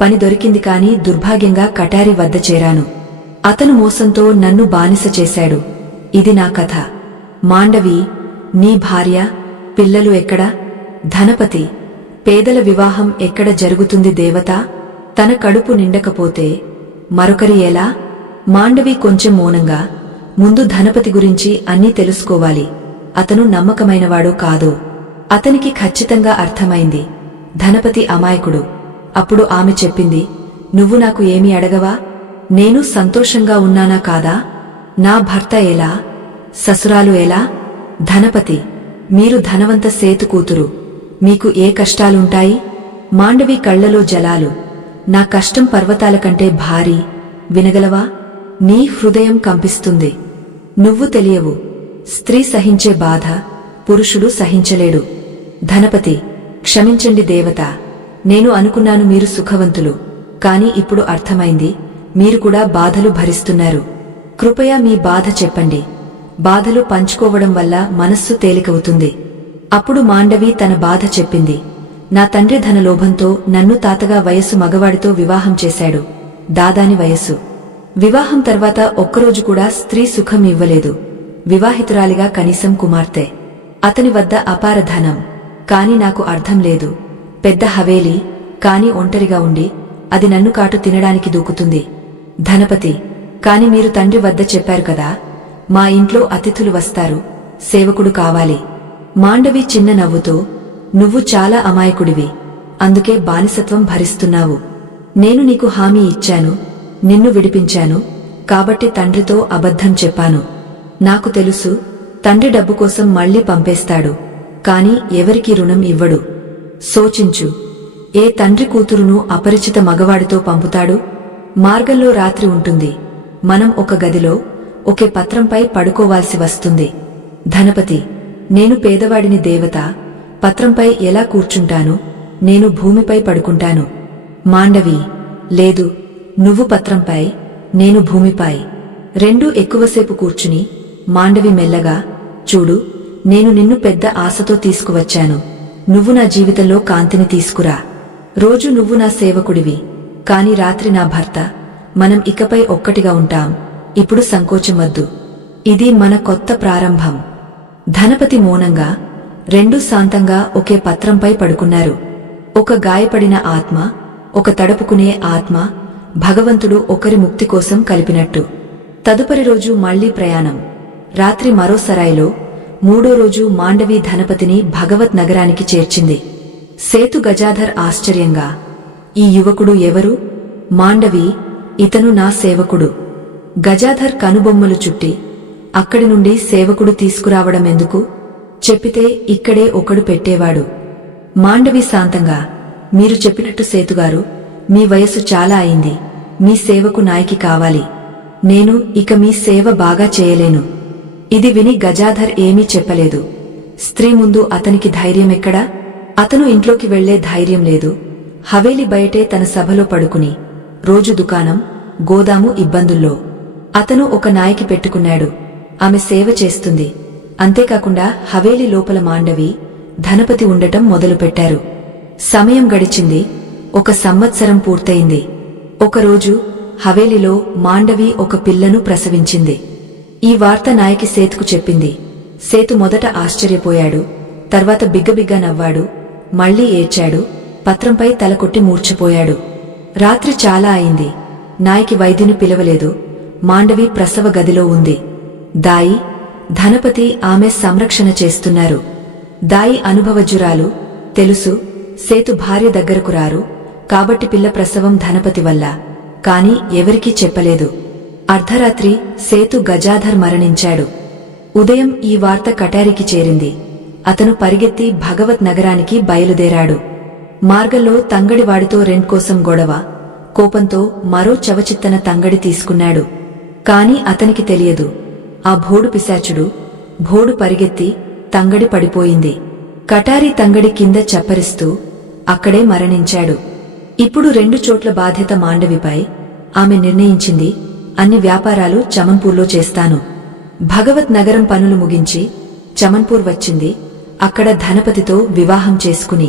పని దొరికింది కాని దుర్భాగ్యంగా కటారి వద్ద చేరాను. అతను మోసంతో నన్ను బానిస చేశాడు. ఇది నా కథ. మాండవి, నీ భార్య, పిల్లలు ఎక్కడా? ధనపతి, పేదల వివాహం ఎక్కడ జరుగుతుంది దేవత? తన కడుపు నిండకపోతే మరొకరి ఎలా? మాండవి కొంచెం మౌనంగా, ముందు ధనపతి గురించి అన్నీ తెలుసుకోవాలి. అతను నమ్మకమైనవాడో కాదో అతనికి ఖచ్చితంగా అర్థమైంది. ధనపతి అమాయకుడు. అప్పుడు ఆమె చెప్పింది, నువ్వు నాకు ఏమీ అడగవా? నేను సంతోషంగా ఉన్నానా కాదా? నా భర్త ఎలా? ససురాలు ఎలా? ధనపతి, మీరు ధనవంత సేతు కూతురు, మీకు ఏ కష్టాలుంటాయి? మాండవి కళ్లలో జలాలు. నా కష్టం పర్వతాల కంటే భారీ, వినగలవా? నీ హృదయం కంపిస్తుంది. నువ్వు తెలియవు. స్త్రీ సహించే బాధ పురుషుడు సహించలేడు. ధనపతి, క్షమించండి దేవత, నేను అనుకున్నాను మీరు సుఖవంతులు, కాని ఇప్పుడు అర్థమైంది, మీరు కూడా బాధలు భరిస్తున్నారు. కృపయా మీ బాధ చెప్పండి. బాధలు పంచుకోవడం వల్ల మనస్సు తేలికవుతుంది. అప్పుడు మాండవి తన బాధ చెప్పింది. నా తండ్రి ధనలోభంతో నన్ను తాతగా వయస్సు మగవాడితో వివాహం చేశాడు. దాదాని వయస్సు. వివాహం తర్వాత ఒక్కరోజు కూడా స్త్రీ సుఖం ఇవ్వలేదు. వివాహితురాలిగా కనీసం కుమార్తె. అతని వద్ద అపార ధనం, కాని నాకు అర్థం లేదు. పెద్ద హవేలీ, కాని ఒంటరిగా ఉండి అది నన్ను కాటు తినడానికి దూకుతుంది. ధనపతి, కాని మీరు తండ్రి వద్ద చెప్పారు కదా, మా ఇంట్లో అతిథులు వస్తారు, సేవకుడు కావాలి. మాండవి చిన్న నవ్వుతో, నువ్వు చాలా అమాయకుడివి, అందుకే బానిసత్వం భరిస్తున్నావు. నేను నీకు హామీ ఇచ్చాను, నిన్ను విడిపించాను, కాబట్టి తండ్రితో అబద్ధం చెప్పాను. నాకు తెలుసు, తండ్రి డబ్బు కోసం మళ్లీ పంపేస్తాడు, కాని ఎవరికీ రుణం ఇవ్వడు. సోచించు, ఏ తండ్రి కూతురును అపరిచిత మగవాడితో పంపుతాడు? మార్గంలో రాత్రి ఉంటుంది. మనం ఒక గదిలో ఒకే పత్రంపై పడుకోవాల్సి వస్తుంది. ధనపతి, నేను పేదవాడిని దేవత, పత్రంపై ఎలా కూర్చుంటాను? నేను భూమిపై పడుకుంటాను. మాండవి, లేదు, నువ్వు పత్రంపై, నేను భూమిపై, రెండూ ఎక్కువసేపు కూర్చుని. మాండవి మెల్లగా, చూడు, నేను నిన్ను పెద్ద ఆశతో తీసుకువచ్చాను. నువ్వు నా జీవితంలో కాంతిని తీసుకురా. రోజు నువ్వు నా సేవకుడివి, కాని రాత్రి నా భర్త. మనం ఇకపై ఒక్కటిగా ఉంటాం, ఇప్పుడు సంకోచం వద్దు. ఇది మన కొత్త ప్రారంభం. ధనపతి మౌనంగా, రెండూ శాంతంగా ఒకే పత్రంపై పడుకున్నారు. ఒక గాయపడిన ఆత్మ, ఒక తడుపుకునే ఆత్మ, భగవంతుడు ఒకరి ముక్తి కోసం కలిపినట్టు. తదుపరి రోజు మళ్లీ ప్రయాణం. రాత్రి మరో సరాయిలో. మూడో రోజు మాండవి ధనపతిని భగవత్ నగరానికి చేర్చింది. సేతు గజాధర్ ఆశ్చర్యంగా, ఈ యువకుడు ఎవరు? మాండవి, ఇతను నా సేవకుడు. గజాధర్ కనుబొమ్మలు చుట్టి, అక్కడి నుండి సేవకుడు తీసుకురావడమెందుకు? చెప్పితే ఇక్కడే ఒకడు పెట్టేవాడు. మాండవి శాంతంగా, మీరు చెప్పినట్టు సేతుగారు, మీ వయసు చాలా అయింది. మీ సేవకు నాయకి కావాలి. నేను ఇక మీ సేవ బాగా చేయలేను. ఇది విని గజాధర్ ఏమీ చెప్పలేదు. స్త్రీ ముందు అతనికి ధైర్యమెక్కడా? అతను ఇంట్లోకి వెళ్లే ధైర్యం లేదు. హవేలి బయటే తన సభలో పడుకుని, రోజు దుకాణం, గోదాము ఇబ్బందుల్లో. అతను ఒక నాయకి పెట్టుకున్నాడు. ఆమె సేవ చేస్తుంది. అంతేకాకుండా హవేలి లోపల మాండవి, ధనపతి ఉండటం మొదలుపెట్టారు. సమయం గడిచింది. 1 సంవత్సరం పూర్తయింది. ఒకరోజు హవేలిలో మాండవి ఒక పిల్లను ప్రసవించింది. ఈ వార్త నాయకి సేతుకు చెప్పింది. సేతు మొదట ఆశ్చర్యపోయాడు. తర్వాత బిగ్గబిగ్గా నవ్వాడు. మళ్లీ ఏడ్చాడు. పత్రంపై తల కొట్టి మూర్ఛపోయాడు. రాత్రి చాలా అయింది. నాయకి వైద్యుని పిలవలేదు. మాండవి ప్రసవ గదిలో ఉంది. దాయి, ధనపతి ఆమె సంరక్షణ చేస్తున్నారు. దాయి అనుభవజ్జురాలు. తెలుసు, సేతు భార్య దగ్గరకు రారు కాబట్టి పిల్ల ప్రసవం ధనపతి వల్ల. కాని ఎవరికీ చెప్పలేదు. అర్ధరాత్రి సేతు గజాధర్ మరణించాడు. ఉదయం ఈ వార్త కటారికి చేరింది. అతను పరిగెత్తి భగవత్ నగరానికి బయలుదేరాడు. మార్గంలో తంగడివాడితో రెంట్ కోసం గొడవ. కోపంతో మరో చవచిత్తన తంగడి తీసుకున్నాడు. కాని అతనికి తెలియదు, ఆ భోడు పిశాచుడు. భోడు పరిగెత్తి తంగడి పడిపోయింది. కటారి తంగడి కింద చప్పరిస్తూ అక్కడే మరణించాడు. ఇప్పుడు 2 చోట్ల బాధ్యత మాండవిపై. ఆమె నిర్ణయించింది, అన్ని వ్యాపారాలు చమన్పూర్లో చేస్తాను. భగవత్ నగరం పనులు ముగించి చమన్పూర్ వచ్చింది. అక్కడ ధనపతితో వివాహం చేసుకుని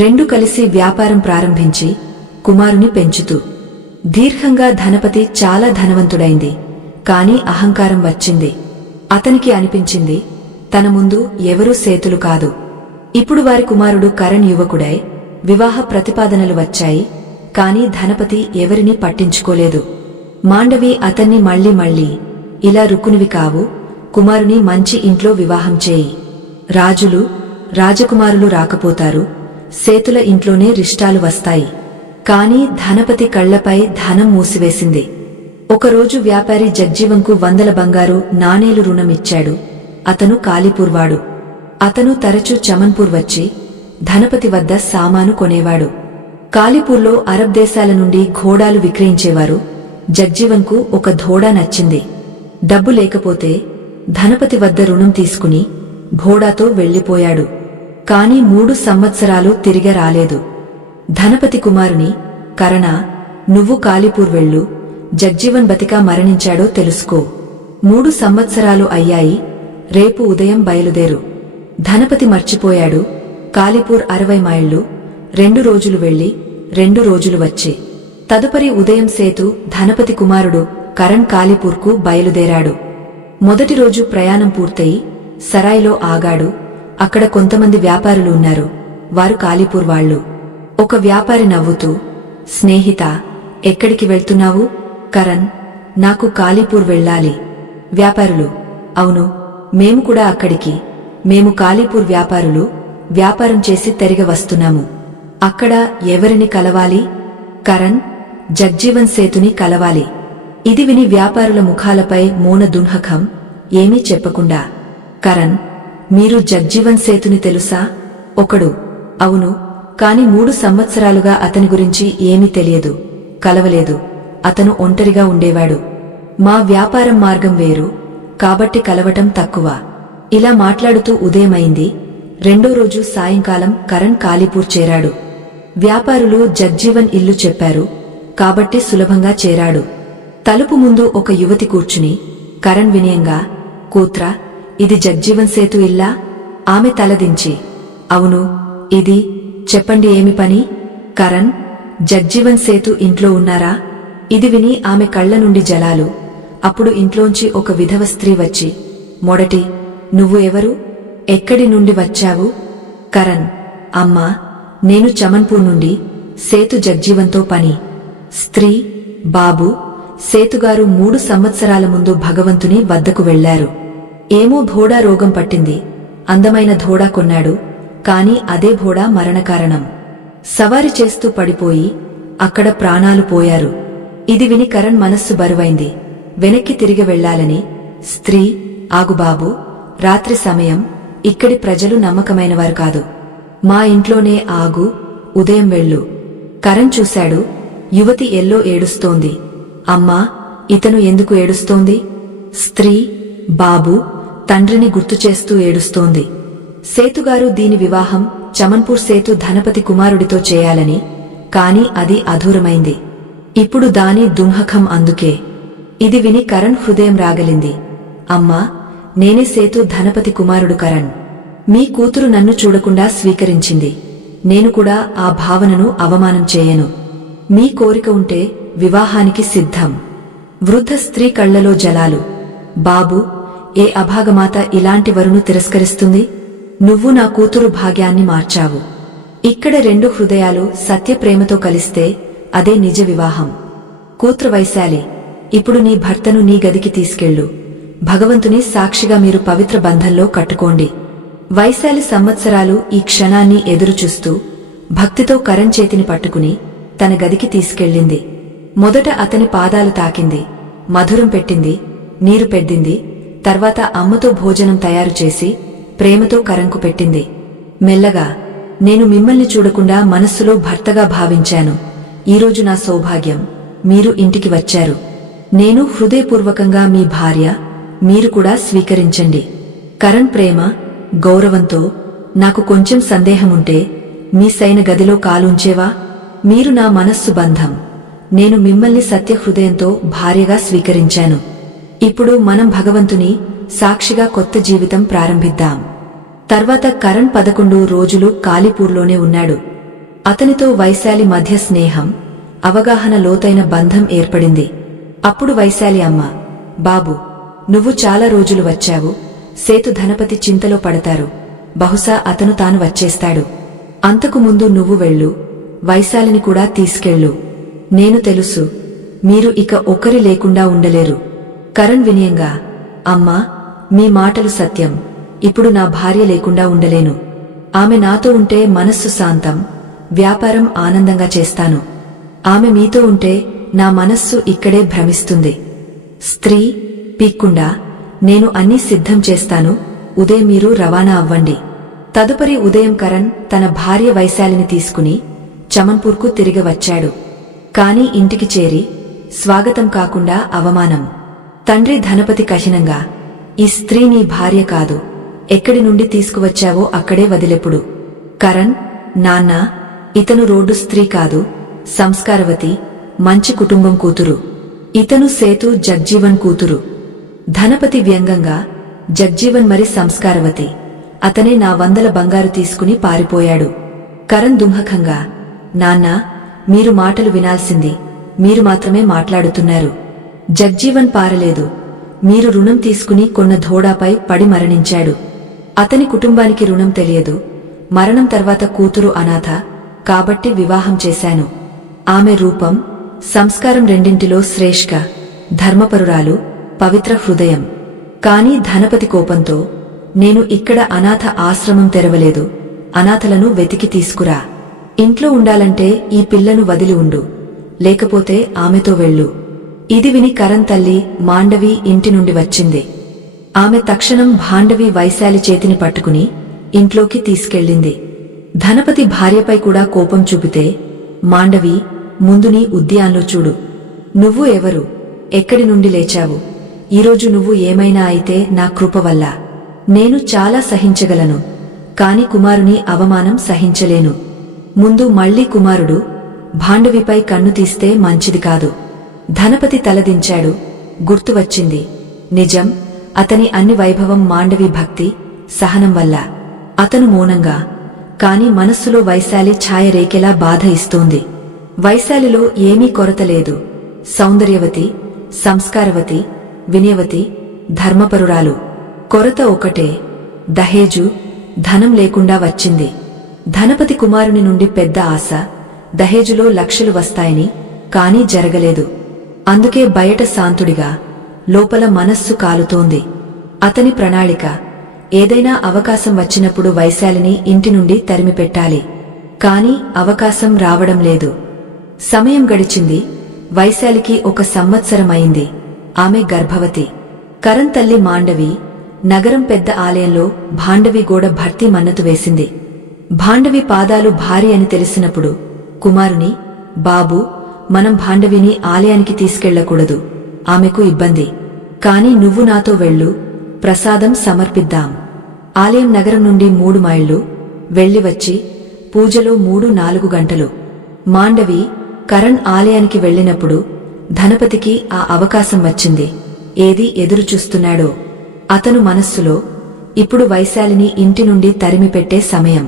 2 కలిసి వ్యాపారం ప్రారంభించి కుమారుని పెంచుతూ. దీర్ఘంగా ధనపతి చాలా ధనవంతుడైంది. కాని అహంకారం వచ్చింది. అతనికి అనిపించింది, తన ముందు ఎవరూ సేతులు కాదు. ఇప్పుడు వారి కుమారుడు కరణ్ యువకుడై వివాహ ప్రతిపాదనలు వచ్చాయి. కాని ధనపతి ఎవరినీ పట్టించుకోలేదు. మాండవి అతన్ని మళ్లీ ఇలా రుక్కునివి కావు, కుమారుని మంచి ఇంట్లో వివాహం చేయి. రాజులు, రాజకుమారులు రాకపోతారు. సేతుల ఇంట్లోనే రిష్టాలు వస్తాయి. కాని ధనపతి కళ్లపై ధనం మూసివేసింది. ఒకరోజు వ్యాపారి జగ్జీవంకు 100 బంగారు నాణేలు రుణమిచ్చాడు. అతను కాలిపూర్వాడు. అతను తరచూ చమన్పూర్ వచ్చి ధనపతి వద్ద సామాను కొనేవాడు. కాలిపూర్లో అరబ్ దేశాల నుండి ఘోడాలు విక్రయించేవారు. జగ్జీవన్కు ఒక ధోడా నచ్చింది. డబ్బు లేకపోతే ధనపతి వద్ద రుణం తీసుకుని ఘోడాతో వెళ్లిపోయాడు. కాని 3 సంవత్సరాలు తిరిగి రాలేదు. ధనపతి కుమారుని, కరణా, నువ్వు కాలిపూర్ వెళ్ళు. జగ్జీవన్ బతికా మరణించాడో తెలుసుకో. 3 సంవత్సరాలు అయ్యాయి. రేపు ఉదయం బయలుదేరు. ధనపతి మర్చిపోయాడు. కాలిపూర్ 60 మైళ్లు. 2 రోజులు వెళ్లి 2 రోజులు వచ్చి. తదుపరి ఉదయం సేతు ధనపతి కుమారుడు కరణ్ కాలిపూర్కు బయలుదేరాడు. మొదటి రోజు ప్రయాణం పూర్తయి సరాయిలో ఆగాడు. అక్కడ కొంతమంది వ్యాపారులు ఉన్నారు. వారు కాలిపూర్ వాళ్లు. ఒక వ్యాపారి నవ్వుతూ, స్నేహితా, ఎక్కడికి వెళ్తున్నావు? కరణ్, నాకు కాలిపూర్ వెళ్ళాలి. వ్యాపారులు, అవును, మేము కూడా అక్కడికి. మేము కాలిపూర్ వ్యాపారులు. వ్యాపారం చేసి తిరిగి వస్తున్నాము. అక్కడ ఎవరిని కలవాలి? కరణ్, జగ్జీవన్ సేతుని కలవాలి. ఇది విని వ్యాపారుల ముఖాలపై మౌన దున్హకం. ఏమీ చెప్పకుండా, కరణ్, మీరు జగ్జీవన్ సేతుని తెలుసా? ఒకడు, అవును, కాని 3 సంవత్సరాలుగా అతని గురించి ఏమీ తెలియదు. కలవలేదు. అతను ఒంటరిగా ఉండేవాడు. మా వ్యాపారం మార్గం వేరు కాబట్టి కలవటం తక్కువ. ఇలా మాట్లాడుతూ ఉదయమైంది. 2వ రోజు సాయంకాలం కరణ్ కాలిపూర్ చేరాడు. వ్యాపారులు జగ్జీవన్ ఇల్లు చెప్పారు కాబట్టి సులభంగా చేరాడు. తలుపు ముందు ఒక యువతి కూర్చుని, కరణ్ వినయంగా, కూత్రా, ఇది జగ్జీవన్ సేతు ఇల్లా? ఆమె తలదించి, అవును, ఇది. చెప్పండి, ఏమి పని? కరణ్, జగ్జీవన్ సేతు ఇంట్లో ఉన్నారా? ఇది విని ఆమె కళ్ల నుండి జలాలు, అప్పుడు ఇంట్లోంచి ఒక విధవ స్త్రీ వచ్చి, మొదటి నువ్వు ఎవరు? ఎక్కడి నుండి వచ్చావు? కరణ్: అమ్మా, నేను చమన్పూర్ నుండి, సేతు జగ్జీవన్తో పని. స్త్రీ: బాబు, సేతుగారు 3 సంవత్సరాల ముందు భగవంతుని వద్దకు వెళ్లారు. ఏమో ధోడా రోగం పట్టింది. అందమైన ధోడా కొన్నాడు, కాని అదే ధోడా మరణకారణం. సవారి చేస్తూ పడిపోయి అక్కడ ప్రాణాలు పోయారు. ఇది విని కరణ్ మనస్సు బరువైంది. వెనక్కి తిరిగి వెళ్లాలని. స్త్రీ: ఆగు బాబు, రాత్రి సమయం, ఇక్కడి ప్రజలు నమ్మకమైనవారు కాదు. మా ఇంట్లోనే ఆగు, ఉదయం వెళ్ళు. కరణ్ చూశాడు. యువతి ఎల్లో ఏడుస్తోంది. అమ్మా, ఇతను ఎందుకు ఏడుస్తోంది? స్త్రీ: బాబు, తండ్రిని గుర్తుచేస్తూ ఏడుస్తోంది. సేతుగారు దీని వివాహం చమన్పూర్ సేతు ధనపతి కుమారుడితో చేయాలని, కాని అది అధూరమైంది. ఇప్పుడు దాని దుంహకం అందుకే. ఇది విని కరణ్ హృదయం రాగలింది. అమ్మా, నేనే సేతు ధనపతి కుమారుడు కరణ్. మీ కూతురు నన్ను చూడకుండా స్వీకరించింది. నేను కూడా ఆ భావనను అవమానం చేయను. మీ కోరిక ఉంటే వివాహానికి సిద్ధం. వృద్ధ స్త్రీ కళ్లలో జలాలు. బాబు, ఏ అభాగమాత ఇలాంటి వరును తిరస్కరిస్తుంది? నువ్వు నా కూతురు భాగ్యాన్ని మార్చావు. ఇక్కడ 2 హృదయాలు సత్యప్రేమతో కలిస్తే అదే నిజ వివాహం. కూతురు వైశాలి, ఇప్పుడు నీ భర్తను నీ గదికి తీసుకెళ్ళు. భగవంతుని సాక్షిగా మీరు పవిత్ర బంధంలో కట్టుకోండి. వైశాలి సంవత్సరాలు ఈ క్షణాన్ని ఎదురుచూస్తూ భక్తితో కరణ్ చేతిని పట్టుకుని తన గదికి తీసుకెళ్ళింది. మొదట అతని పాదాలు తాకింది, మధురం పెట్టింది, నీరు పెద్దింది. తర్వాత అమ్మతో భోజనం తయారు చేసి ప్రేమతో కరణ్కు పెట్టింది. మెల్లగా, నేను మిమ్మల్ని చూడకుండా మనస్సులో భర్తగా భావించాను. ఈరోజు నా సౌభాగ్యం, మీరు ఇంటికి వచ్చారు. నేను హృదయపూర్వకంగా మీ భార్య, మీరు కూడా స్వీకరించండి. కరణ్ ప్రేమ, గౌరవంతో, నాకు కొంచెం సందేహముంటే మీ సైన గదిలో కాలుంచేవా? మీరు నా మనస్సు బంధం. నేను మిమ్మల్ని సత్య హృదయంతో భార్యగా స్వీకరించాను. ఇప్పుడు మనం భగవంతుని సాక్షిగా కొత్త జీవితం ప్రారంభిద్దాం. తర్వాత కరణ్ 11 రోజులు కాలిపూర్లోనే ఉన్నాడు. అతనితో వైశాలి మధ్య స్నేహం, అవగాహన, లోతైన బంధం ఏర్పడింది. అప్పుడు వైశాలి అమ్మ: బాబు, నువ్వు చాలా రోజులు వచ్చావు. సేతు ధనపతి చింతలో పడతారు. బహుశా అతను తాను వచ్చేస్తాడు. అంతకు ముందు నువ్వు వెళ్ళు. వైశాలిని కూడా తీసుకెళ్ళు. నేను తెలుసు, మీరు ఇక ఒకరి లేకుండా ఉండలేరు. కరణ్ వినయంగా: అమ్మా, మీ మాటలు సత్యం. ఇప్పుడు నా భార్య లేకుండా ఉండలేను. ఆమె నాతో ఉంటే మనస్సు శాంతం, వ్యాపారం ఆనందంగా చేస్తాను. ఆమె మీతో ఉంటే నా మనస్సు ఇక్కడే భ్రమిస్తుంది. స్త్రీ: పీక్కుండా, నేను అన్నీ సిద్ధం చేస్తాను. ఉదయం మీరు రవాణా అవ్వండి. తదుపరి ఉదయం కరణ్ తన భార్య వైశాలిని తీసుకుని చమన్పూర్కు తిరిగి వచ్చాడు. కాని ఇంటికి చేరి స్వాగతం కాకుండా అవమానం. తండ్రి ధనపతి కఠినంగా: ఈ స్త్రీ నీ భార్య కాదు. ఎక్కడి నుండి తీసుకువచ్చావో అక్కడే వదిలెప్పుడు. కరణ్: నాన్న, ఇతను రోడ్డు స్త్రీ కాదు, సంస్కారవతి, మంచి కుటుంబం కూతురు. ఇతను సేతు జగ్జీవన్ కూతురు. ధనపతి వ్యంగంగా: జగ్జీవన్ మరి సంస్కారవతి. అతనే నా 100 బంగారు తీసుకుని పారిపోయాడు. కరణ్ దుంహకంగా: నాన్నా, మీరు మాటలు వినాల్సింది. మీరు మాత్రమే మాట్లాడుతున్నారు. జగ్జీవన్ పారలేదు. మీరు రుణం తీసుకుని కొన్న ధోడాపై పడి మరణించాడు. అతని కుటుంబానికి రుణం తెలియదు. మరణం తర్వాత కూతురు అనాథ, కాబట్టి వివాహం చేశాను. ఆమె రూపం, సంస్కారం రెండింటిలో శ్రేష్ఠ, ధర్మపరురాలు, పవిత్ర హృదయం. కాని ధనపతి కోపంతో: నేను ఇక్కడ అనాథ ఆశ్రమం తెరవలేదు. అనాథలను వెతికి తీసుకురా. ఇంట్లో ఉండాలంటే ఈ పిల్లను వదిలి ఉండు, లేకపోతే ఆమెతో వెళ్ళు. ఇది విని కరణ్ తల్లి మాండవి ఇంటి నుండి వచ్చింది. ఆమె తక్షణం భాండవి వైశాలి చేతిని పట్టుకుని ఇంట్లోకి తీసుకెళ్ళింది. ధనపతి భార్యపై కూడా కోపం చూపితే: మాండవి, ముందు నీ ఉద్యాన్లో చూడు. నువ్వు ఎవరు? ఎక్కడి నుండి లేచావు? ఈరోజు నువ్వు ఏమైనా అయితే నా కృప వల్ల. నేను చాలా సహించగలను, కాని కుమారుని అవమానం సహించలేను. ముందు మళ్లీ కుమారుడు భాండవిపై కన్ను తీస్తే మంచిది కాదు. ధనపతి తలదించాడు. గుర్తువచ్చింది. నిజం, అతని అన్ని వైభవం మాండవి భక్తి, సహనం వల్ల. అతను మౌనంగా, కాని మనస్సులో వైశాలి ఛాయ రేకెలా బాధ ఇస్తోంది. వైశాలిలో ఏమీ కొరత లేదు. సౌందర్యవతి, సంస్కారవతి, వినయవతి, ధర్మపరురాలు. కొరత ఒకటే, దహేజు, ధనం లేకుండా వచ్చింది. ధనపతి కుమారుని నుండి పెద్ద ఆశ, దహేజులో లక్షలు వస్తాయని, కానీ జరగలేదు. అందుకే బయట శాంతుడిగా, లోపల మనస్సు కాలుతోంది. అతని ప్రణాళిక, ఏదైనా అవకాశం వచ్చినప్పుడు వైశాలిని ఇంటి నుండి తరిమిపెట్టాలి. కాని అవకాశం రావడం లేదు. సమయం గడిచింది. వైశాలికి 1 సంవత్సరం అయింది. ఆమె గర్భవతి. కరణ్ తల్లి మాండవి, నగరం పెద్ద ఆలయంలో భాండవి గోడ భర్తీ మన్నతు వేసింది. భాండవి పాదాలు భారీ అని తెలిసినప్పుడు, కుమారుని, బాబూ, మనం భాండవిని ఆలయానికి తీసుకెళ్లకూడదు. ఆమెకు ఇబ్బంది. కాని నువ్వు నాతో వెళ్ళు, ప్రసాదం సమర్పిద్దాం. ఆలయం నగరం నుండి 3 మైళ్లు. వెళ్లి వచ్చి పూజలో 3-4 గంటలు. మాండవి, కరణ్ ఆలయానికి వెళ్లినప్పుడు ధనపతికి ఆ అవకాశం వచ్చింది. ఏది ఎదురుచూస్తున్నాడో. అతను మనస్సులో, ఇప్పుడు వైశాలిని ఇంటి నుండి తరిమిపెట్టే సమయం.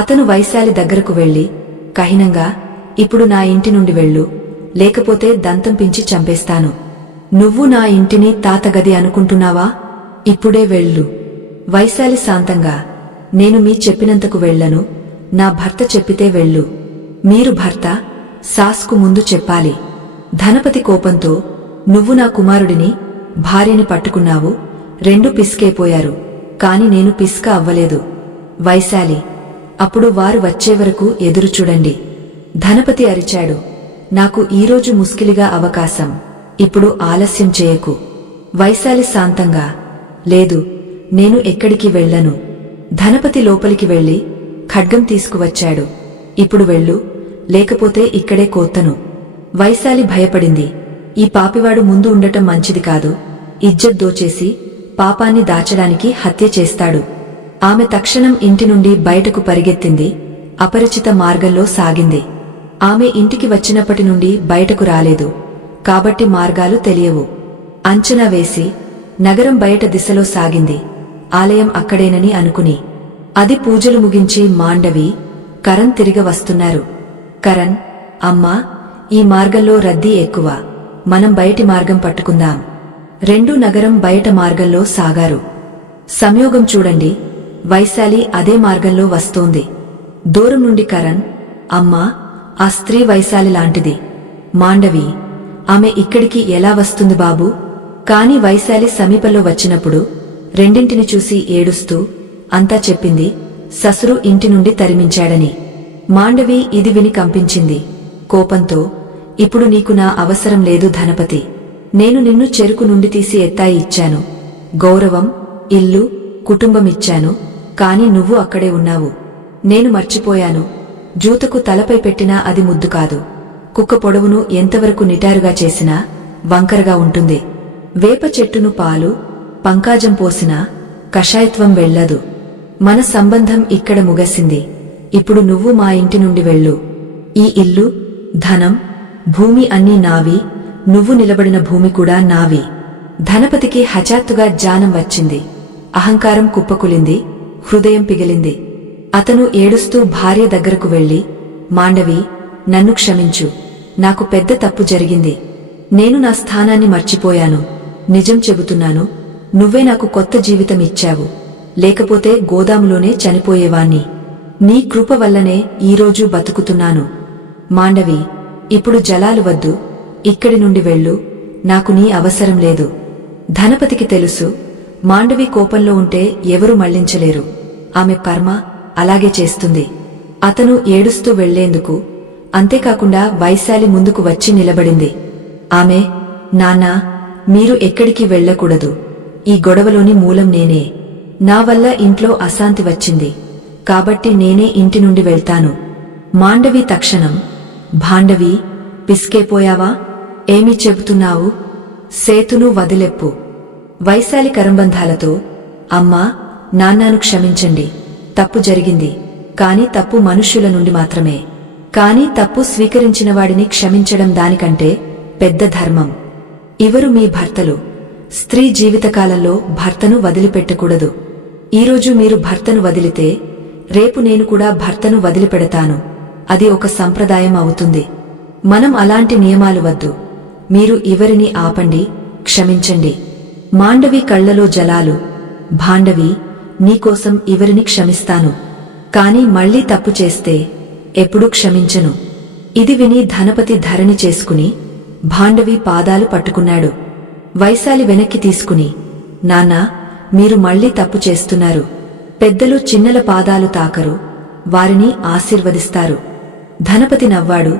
అతను వైశాలి దగ్గరకు వెళ్లి, కఠినంగా, ఇప్పుడు నా ఇంటి నుండి వెళ్ళు, లేకపోతే దంతం పించి చంపేస్తాను. నువ్వు నా ఇంటిని తాతగది అనుకుంటున్నావా? ఇప్పుడే వెళ్ళు. వైశాలి శాంతంగా, నేను మీ చెప్పినంతకు వెళ్లను, నా భర్త చెప్పితే వెళ్ళు. మీరు భర్త, సాస్కు ముందు చెప్పాలి. ధనపతి కోపంతో, నువ్వు నా కుమారుడిని, భార్యని పట్టుకున్నావు, 2 పిసికైపోయారు. కాని నేను పిసిక అవ్వలేదు. వైశాలి, అప్పుడు వారు వచ్చేవరకు ఎదురుచూడండి. ధనపతి అరిచాడు, నాకు ఈరోజు ముస్కిలిగా అవకాశం, ఇప్పుడు ఆలస్యం చేయకు. వైశాలి శాంతంగా, లేదు, నేను ఎక్కడికి వెళ్లను. ధనపతి లోపలికి వెళ్లి ఖడ్గం తీసుకువచ్చాడు. ఇప్పుడు వెళ్ళు, లేకపోతే ఇక్కడే కోత్తను. వైశాలి భయపడింది. ఈ పాపివాడు ముందు ఉండటం మంచిది కాదు. ఇజ్జత్ దోచేసి పాపాన్ని దాచడానికి హత్య చేస్తాడు. ఆమె తక్షణం ఇంటి నుండి బయటకు పరిగెత్తింది. అపరిచిత మార్గంలో సాగింది. ఆమె ఇంటికి వచ్చినప్పటి నుండి బయటకు రాలేదు. కాబట్టి మార్గాలు తెలియవు. అంచనా వేసి నగరం బయట దిశలో సాగింది. ఆలయం అక్కడేనని అనుకుని. అది పూజలు ముగించి మాండవి, కరణ్ తిరిగి వస్తున్నారు. కరణ్, అమ్మా, ఈ మార్గంలో రద్దీ ఎక్కువ, మనం బయటి మార్గం పట్టుకుందాం. 2 నగరం బయట మార్గంలో సాగారు. సంయోగం చూడండి, వైశాలి అదే మార్గంలో వస్తోంది. దూరం నుండి కరణ్, అమ్మా, ఆ స్త్రీ వైశాలి లాంటిది. మాండవి, ఆమె ఇక్కడికి ఎలా వస్తుంది బాబూ? కాని వైశాలి సమీపంలో వచ్చినప్పుడు రెండింటిని చూసి ఏడుస్తూ అంతా చెప్పింది, ససురు ఇంటి నుండి తరిమించాడని. మాండవి ఇది విని కంపించింది. కోపంతో, ఇప్పుడు నీకు నా అవసరం లేదు ధనపతి. నేను నిన్ను చెరుకు నుండి తీసి ఎత్తాయి ఇచ్చాను. గౌరవం, ఇల్లు, కుటుంబమిచ్చాను. కాని నువ్వు అక్కడే ఉన్నావు. నేను మర్చిపోయాను. జూతకు తలపై పెట్టినా అది ముద్దు కాదు. కుక్క పొడవును ఎంతవరకు నిటారుగా చేసినా వంకరగా ఉంటుంది. వేప చెట్టును పాలు, పంకాజం పోసినా కషాయత్వం వెళ్లదు. మన సంబంధం ఇక్కడ ముగసింది. ఇప్పుడు నువ్వు మా ఇంటి నుండి వెళ్ళు. ఈ ఇల్లు, ధనం, భూమి అన్నీ నావి. నువ్వు నిలబడిన భూమి కూడా నావి. ధనపతికి హఠాత్తుగా జ్ఞానం వచ్చింది. అహంకారం కుప్పకులింది. హృదయం పిగిలింది. అతను ఏడుస్తూ భార్య దగ్గరకు వెళ్లి, మాండవి, నన్ను క్షమించు. నాకు పెద్ద తప్పు జరిగింది. నేను నా స్థానాన్ని మర్చిపోయాను. నిజం చెబుతున్నాను, నువ్వే నాకు కొత్త జీవితం ఇచ్చావు. లేకపోతే గోదాములోనే చనిపోయేవాణ్ణి. నీ కృప వల్లనే ఈరోజు బతుకుతున్నాను. మాండవి, ఇప్పుడు జలాలు వద్దు. ఇక్కడి నుండి వెళ్ళు. నాకు నీ అవసరం లేదు. ధనపతికి తెలుసు, మాండవి కోపంలో ఉంటే ఎవరూ మళ్లించలేరు. ఆమె కర్మ అలాగే చేస్తుంది. అతను ఏడుస్తూ వెళ్లేందుకు, అంతేకాకుండా వైశాలి ముందుకు వచ్చి నిలబడింది. ఆమె, నాన్నా, మీరు ఎక్కడికి వెళ్లకూడదు. ఈ గొడవలోని మూలం నేనే. నా వల్ల ఇంట్లో అశాంతి వచ్చింది. కాబట్టి నేనే ఇంటి నుండి వెళ్తాను. మాండవి తక్షణం, భాండవి, పిసికేపోయావా? ఏమి చెబుతున్నావు? సేతును వదిలెప్పు. వైశాలి కరంబంధాలతో, అమ్మా, నాన్నను క్షమించండి. తప్పు జరిగింది. కాని తప్పు మనుష్యుల నుండి మాత్రమే. కాని తప్పు స్వీకరించిన వాడిని క్షమించడం దానికంటే పెద్ద ధర్మం. ఇవరు మీ భర్తలు. స్త్రీ జీవితకాలంలో భర్తను వదిలిపెట్టకూడదు. ఈరోజు మీరు భర్తను వదిలితే రేపు నేను కూడా భర్తను వదిలిపెడతాను. అది ఒక సంప్రదాయం అవుతుంది. మనం అలాంటి నియమాలు వద్దు. మీరు ఎవరిని ఆపండి, క్షమించండి. మాండవి కళ్లలో జలాలు. భాండవి, నీకోసం ఎవరిని క్షమిస్తాను, కాని మళ్లీ తప్పు చేస్తే ఎప్పుడూ క్షమించను. ఇది విని ధనపతి ధరణి చేసుకుని భాండవి పాదాలు పట్టుకున్నాడు. వైశాలి వెనక్కి తీసుకుని, నాన్నా, మీరు మళ్లీ తప్పు చేస్తున్నారు. పెద్దలు చిన్నల పాదాలు తాకరు, వారిని ఆశీర్వదిస్తారు. ధనపతి నవ్వాడు.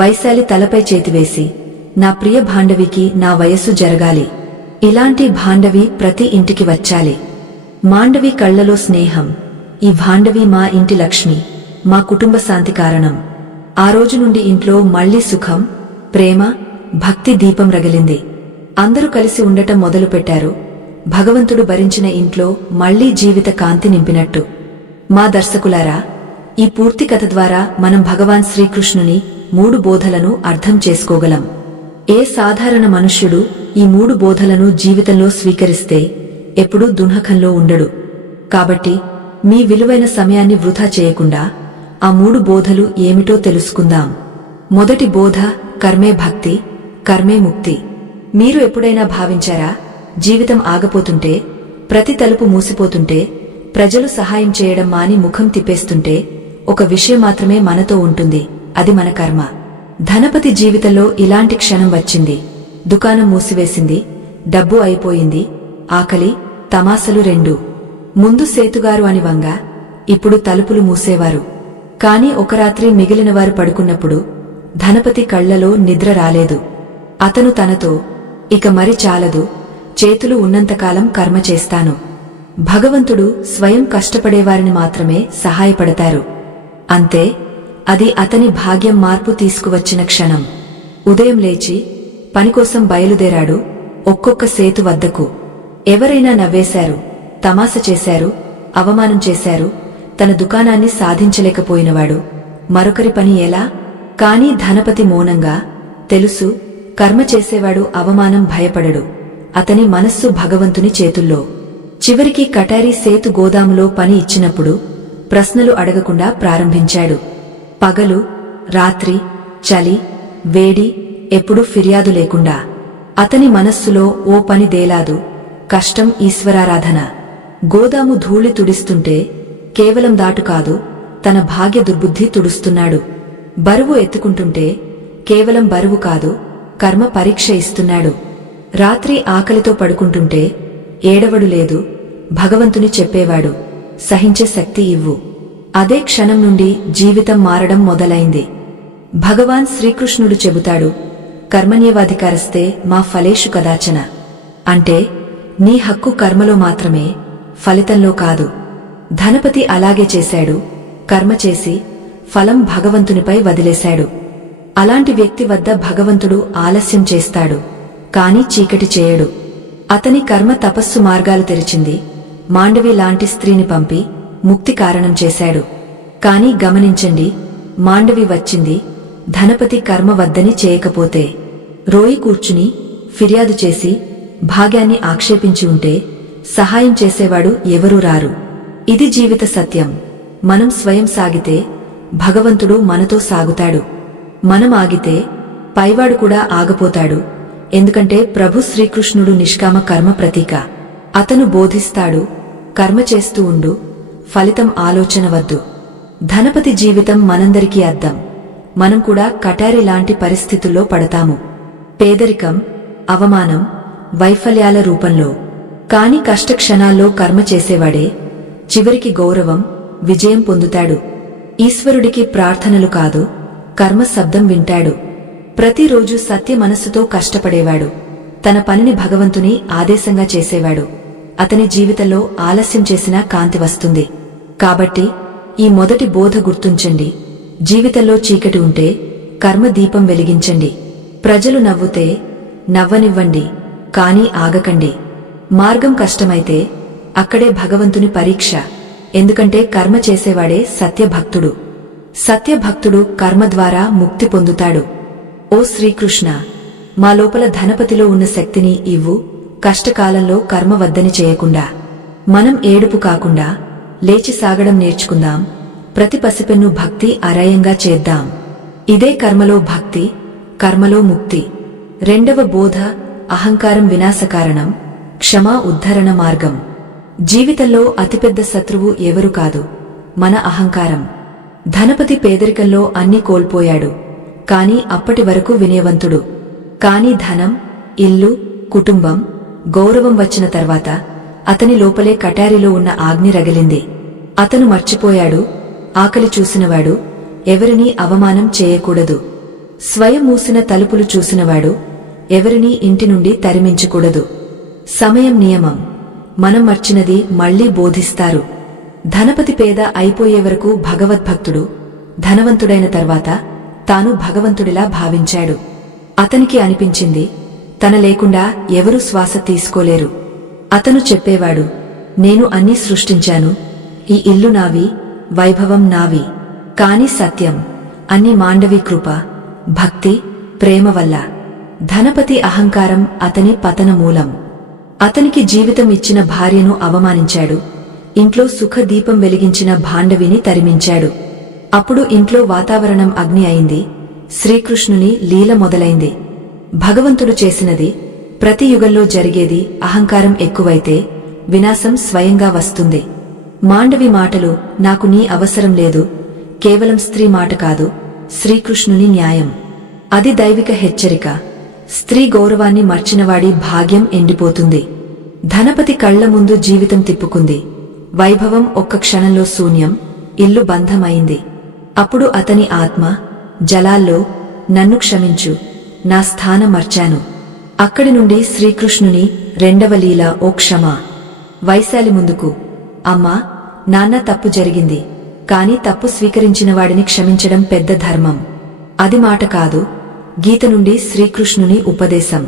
వైశాలి తలపై చేతివేసి, నా ప్రియ భాండవికి నా వయస్సు జరగాలి. ఇలాంటి భాండవి ప్రతి ఇంటికి వచ్చాలి. మాండవి కళ్లలో స్నేహం. ఈ భాండవి మా ఇంటి లక్ష్మి, మా కుటుంబ శాంతి కారణం. ఆ రోజు నుండి ఇంట్లో మళ్లీ సుఖం, ప్రేమ, భక్తి దీపం రగిలింది. అందరూ కలిసి ఉండటం మొదలుపెట్టారు. భగవంతుడు భరించిన ఇంట్లో మళ్లీ జీవిత కాంతి నింపినట్టు. మా దర్శకులారా, ఈ పూర్తి కథ ద్వారా మనం భగవాన్ శ్రీకృష్ణుని 3 బోధలను అర్థం చేసుకోగలం. ఏ సాధారణ మనుష్యుడు ఈ 3 బోధలను జీవితంలో స్వీకరిస్తే ఎప్పుడూ దుఃఖంలో ఉండడు. కాబట్టి మీ విలువైన సమయాన్ని వృధా చేయకుండా ఆ 3 బోధలు ఏమిటో తెలుసుకుందాం. మొదటి బోధ, కర్మే భక్తి, కర్మే ముక్తి. మీరు ఎప్పుడైనా భావించారా, జీవితం ఆగపోతుంటే, ప్రతి తలుపు మూసిపోతుంటే, ప్రజలు సహాయం చేయడం మాని ముఖం తిప్పేస్తుంటే ఒక విషయం మాత్రమే మనతో ఉంటుంది, అది మన కర్మ. ధనపతి జీవితంలో ఇలాంటి క్షణం వచ్చింది. దుకాణం మూసివేసింది, డబ్బు అయిపోయింది, ఆకలి, తమాసలు రెండూ. ముందు సేతుగారు అని వంగ, ఇప్పుడు తలుపులు మూసేవారు. కాని ఒక రాత్రి మిగిలినవారు పడుకున్నప్పుడు ధనపతి కళ్లలో నిద్ర రాలేదు. అతను తనతో, ఇక మరి చాలదు, చేతులు ఉన్నంతకాలం కర్మ చేస్తాను. భగవంతుడు స్వయం కష్టపడేవారిని మాత్రమే సహాయపడతారు. అంతే, అది అతని భాగ్యం మార్పు తీసుకువచ్చిన క్షణం. ఉదయం లేచి పనికోసం బయలుదేరాడు. ఒక్కొక్క సేతు వద్దకు. ఎవరైనా నవ్వేశారు, తమాస చేశారు, అవమానం చేశారు. తన దుకాణాన్ని సాధించలేకపోయినవాడు మరొకరి పని ఎలా? కాని ధనపతి మౌనంగా, తెలుసు, కర్మ చేసేవాడు అవమానం భయపడడు. అతని మనస్సు భగవంతుని చేతుల్లో. చివరికి కటారీ సేతు గోదాములో పని ఇచ్చినప్పుడు ప్రశ్నలు అడగకుండా ప్రారంభించాడు. పగలు, రాత్రి, చలి, వేడి, ఎప్పుడూ ఫిర్యాదు లేకుండా. అతని మనస్సులో ఓ పని దేలాదు, కష్టం, ఈశ్వరారాధన. గోదాము ధూళి తుడిస్తుంటే కేవలం దాటు కాదు, తన భాగ్య దుర్బుద్ధి తుడుస్తున్నాడు. బరువు ఎత్తుకుంటుంటే కేవలం బరువు కాదు, కర్మ పరీక్ష ఇస్తున్నాడు. రాత్రి ఆకలితో పడుకుంటుంటే ఏడవడు లేదు, భగవంతుని చెప్పేవాడు, సహించే శక్తి ఇవ్వు. అదే క్షణం నుండి జీవితం మారడం మొదలైంది. భగవాన్ శ్రీకృష్ణుడు చెబుతాడు, కర్మణ్యేవాధికారస్తే మా ఫలేషు కదాచన. అంటే నీ హక్కు కర్మలో మాత్రమే, ఫలితంలో కాదు. ధనపతి అలాగే చేశాడు. కర్మ చేసి ఫలం భగవంతునిపై వదిలేశాడు. అలాంటి వ్యక్తి వద్ద భగవంతుడు ఆలస్యం చేస్తాడు, కాని చీకటి చేయడు. అతని కర్మ తపస్సు మార్గాలు తెరిచింది. మాండవి లాంటి స్త్రీని పంపి ముక్తి కారణం చేశాడు. కాని గమనించండి, మాండవి వచ్చింది ధనపతి కర్మ వద్దని చేయకపోతే. రోయి కూర్చుని ఫిర్యాదు చేసి భాగ్యాన్ని ఆక్షేపించి ఉంటే సహాయం చేసేవాడు ఎవరూ రారు. ఇది జీవిత సత్యం. మనం స్వయం సాగితే భగవంతుడు మనతో సాగుతాడు. మనం ఆగితే పైవాడు కూడా ఆగపోతాడు. ఎందుకంటే ప్రభు శ్రీకృష్ణుడు నిష్కామ కర్మ ప్రతీక. అతను బోధిస్తాడు, కర్మ చేస్తూ ఉండు, ఫలితం ఆలోచన వద్దు. ధనపతి జీవితం మనందరికీ అద్దం. మనం కూడా కటారి లాంటి పరిస్థితుల్లో పడతాము. పేదరికం, అవమానం, వైఫల్యాల రూపంలో. కాని కష్టక్షణాల్లో కర్మ చేసేవాడే చివరికి గౌరవం, విజయం పొందుతాడు. ఈశ్వరుడికి ప్రార్థనలు కాదు, కర్మ శబ్దం వింటాడు. ప్రతిరోజు సత్య మనస్సుతో కష్టపడేవాడు. తన పనిని భగవంతుని ఆదేశంగా చేసేవాడు. అతని జీవితంలో ఆలస్యం చేసినా కాంతి వస్తుంది. కాబట్టి ఈ మొదటి బోధ గుర్తుంచండి. జీవితంలో చీకటి ఉంటే కర్మ దీపం వెలిగించండి. ప్రజలు నవ్వుతే నవ్వనివ్వండి, కాని ఆగకండి. మార్గం కష్టమైతే అక్కడే భగవంతుని పరీక్ష. ఎందుకంటే కర్మ చేసేవాడే సత్యభక్తుడు. సత్యభక్తుడు కర్మ ద్వారా ముక్తి పొందుతాడు. ఓ శ్రీకృష్ణ, మా లోపల ధనపతిలో ఉన్న శక్తిని ఇవ్వు. కష్టకాలంలో కర్మ వద్దని చేయకుండా మనం ఏడుపు కాకుండా లేచి సాగడం నేర్చుకుందాం. ప్రతి పసిపెన్ను భక్తి అరయంగా చేద్దాం. ఇదే కర్మలో భక్తి, కర్మలో ముక్తి. రెండవ బోధ, అహంకారం వినాశకారణం, క్షమ ఉద్ధరణ మార్గం. జీవితంలో అతిపెద్ద శత్రువు ఎవరు కాదు, మన అహంకారం. ధనపతి పేదరికంలో అన్ని కోల్పోయాడు, కాని అప్పటి వరకు వినయవంతుడు. కాని ధనం, ఇల్లు, కుటుంబం, గౌరవం వచ్చిన తర్వాత అతని లోపలే కటారిలో ఉన్న అగ్ని రగిలింది. అతను మర్చిపోయాడు, ఆకలి చూసినవాడు ఎవరినీ అవమానం చేయకూడదు. స్వయం మూసిన తలుపులు చూసినవాడు ఎవరినీ ఇంటి నుండి తరిమించకూడదు. సమయం నియమం. మనం మర్చినది మళ్లీ బోధిస్తారు. ధనపతి పేద అయిపోయే వరకు భగవద్భక్తుడు, ధనవంతుడైన తర్వాత తాను భగవంతుడిలా భావించాడు. అతనికి అనిపించింది, తన లేకుండా ఎవరూ శ్వాస తీసుకోలేరు. అతను చెప్పేవాడు, నేను అన్నీ సృష్టించాను, ఈ ఇల్లు నావి, వైభవం నావి. కాని సత్యం, అన్ని మాండవి కృప, భక్తి, ప్రేమ వల్ల. ధనపతి అహంకారం అతని పతన మూలం. అతనికి జీవితం ఇచ్చిన భార్యను అవమానించాడు, ఇంట్లో సుఖదీపం వెలిగించిన భాండవిని తరిమించాడు. అప్పుడు ఇంట్లో వాతావరణం అగ్ని అయింది, శ్రీకృష్ణుని లీల మొదలైంది. భగవంతుడు చేసినది, ప్రతి యుగంలో జరిగేది. అహంకారం ఎక్కువైతే వినాశం స్వయంగా వస్తుంది. మాండవి మాటలు, నాకు నీ అవసరం లేదు, కేవలం స్త్రీ మాట కాదు, శ్రీకృష్ణుని న్యాయం. అది దైవిక హెచ్చరిక. స్త్రీ గౌరవాన్ని మర్చినవాడి భాగ్యం ఎండిపోతుంది. ధనపతి కళ్ల ముందు జీవితం తిప్పుకుంది. వైభవం ఒక్క క్షణంలో శూన్యం, ఇల్లు బంధమైంది. అప్పుడు అతని ఆత్మ జలాల్లో, నన్ను క్షమించు, నా స్థానం మర్చాను. అక్కడి నుండి శ్రీకృష్ణుని రెండవ లీల, ఓ క్షమా. వైశాలి ముందుకు, అమ్మా, నాన్న తప్పు జరిగింది, కాని తప్పు స్వీకరించిన వాడిని క్షమించడం పెద్ద ధర్మం. అది మాట కాదు, గీత నుండి శ్రీకృష్ణుని ఉపదేశం.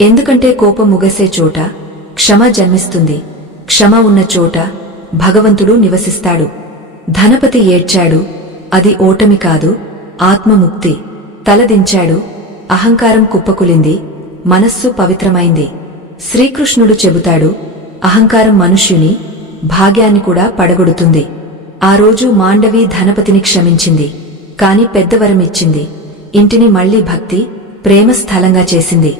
ఎందుకంటే కోపం ముగసే చోట క్షమ జన్మిస్తుంది, క్షమ ఉన్న చోట భగవంతుడు నివసిస్తాడు. ధనపతి ఏడ్చాడు, అది ఓటమి కాదు, ఆత్మముక్తి. తలదించాడు, అహంకారం కుప్పకులింది, మనస్సు పవిత్రమైంది. శ్రీకృష్ణుడు చెబుతాడు, అహంకారం మనుష్యుని భాగ్యాన్ని కూడా పడగొడుతుంది. ఆ రోజు మాండవి ధనపతిని క్షమించింది, కాని పెద్దవరమిచ్చింది. ఇంటిని మళ్లీ భక్తి, ప్రేమ స్థలంగా చేసింది.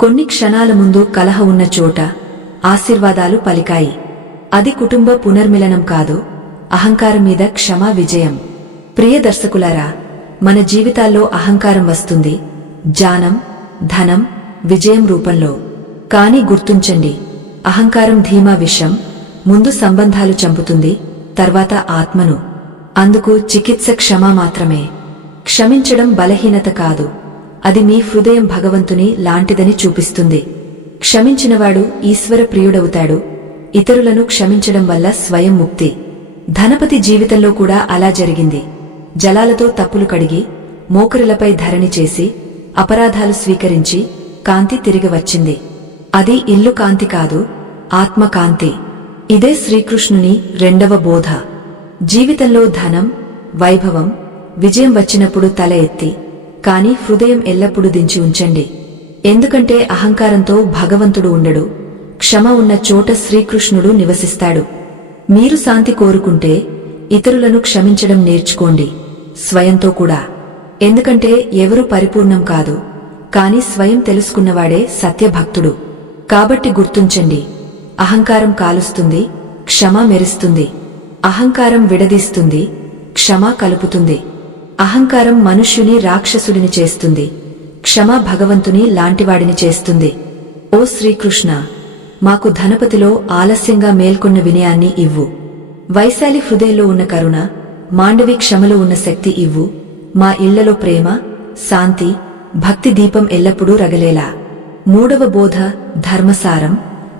కొన్ని క్షణాల ముందు కలహ ఉన్న చోట ఆశీర్వాదాలు పలికాయి. అది కుటుంబ పునర్మిలనం కాదు, అహంకారం మీద క్షమా విజయం. ప్రియ దర్శకులారా, మన జీవితాల్లో అహంకారం వస్తుంది, జానం, ధనం, విజయం రూపంలో. కాని గుర్తుంచండి, అహంకారం ధీమా విషం, ముందు సంబంధాలు చంపుతుంది, తర్వాత ఆత్మను. అందుకు చికిత్స క్షమ మాత్రమే. క్షమించడం బలహీనత కాదు, అది మీ హృదయం భగవంతుని లాంటిదని చూపిస్తుంది. క్షమించినవాడు ఈశ్వర ప్రియుడవుతాడు. ఇతరులను క్షమించడం వల్ల స్వయం ముక్తి. ధనపతి జీవితంలో కూడా అలా జరిగింది. జలాలతో తప్పులు కడిగి, మోకరులపై ధరణి చేసి, అపరాధాలు స్వీకరించి కాంతి తిరిగి వచ్చింది. అది ఇల్లు కాంతి కాదు, ఆత్మకాంతి. ఇదే శ్రీకృష్ణుని రెండవ బోధ. జీవితంలో ధనం, వైభవం, విజయం వచ్చినప్పుడు తల ఎత్తి, కాని హృదయం ఎల్లప్పుడూ దించి ఉంచండి. ఎందుకంటే అహంకారంతో భగవంతుడు ఉండడు, క్షమ ఉన్న చోట శ్రీకృష్ణుడు నివసిస్తాడు. మీరు శాంతి కోరుకుంటే ఇతరులను క్షమించడం నేర్చుకోండి, స్వయంతో కూడా. ఎందుకంటే ఎవరు పరిపూర్ణం కాదు, కాని స్వయం తెలుసుకున్నవాడే సత్యభక్తుడు. కాబట్టి గుర్తుంచండి, అహంకారం కాలుస్తుంది, క్షమ మెరుస్తుంది. అహంకారం విడదీస్తుంది, క్షమ కలుపుతుంది. అహంకారం మనుష్యుని రాక్షసుడిని చేస్తుంది, క్షమ భగవంతుని లాంటివాడిని చేస్తుంది. ఓ శ్రీకృష్ణ, మాకు ధనపతిలో ఆలస్యంగా మేల్కొన్న వినయాన్ని ఇవ్వు. వైశాలి హృదయంలో ఉన్న కరుణ, మాండవి క్షమలో ఉన్న శక్తి ఇవ్వు. మా ఇళ్లలో ప్రేమ, శాంతి, భక్తి దీపం ఎల్లప్పుడూ రగలేలా. మూడవ బోధ ధర్మసారం,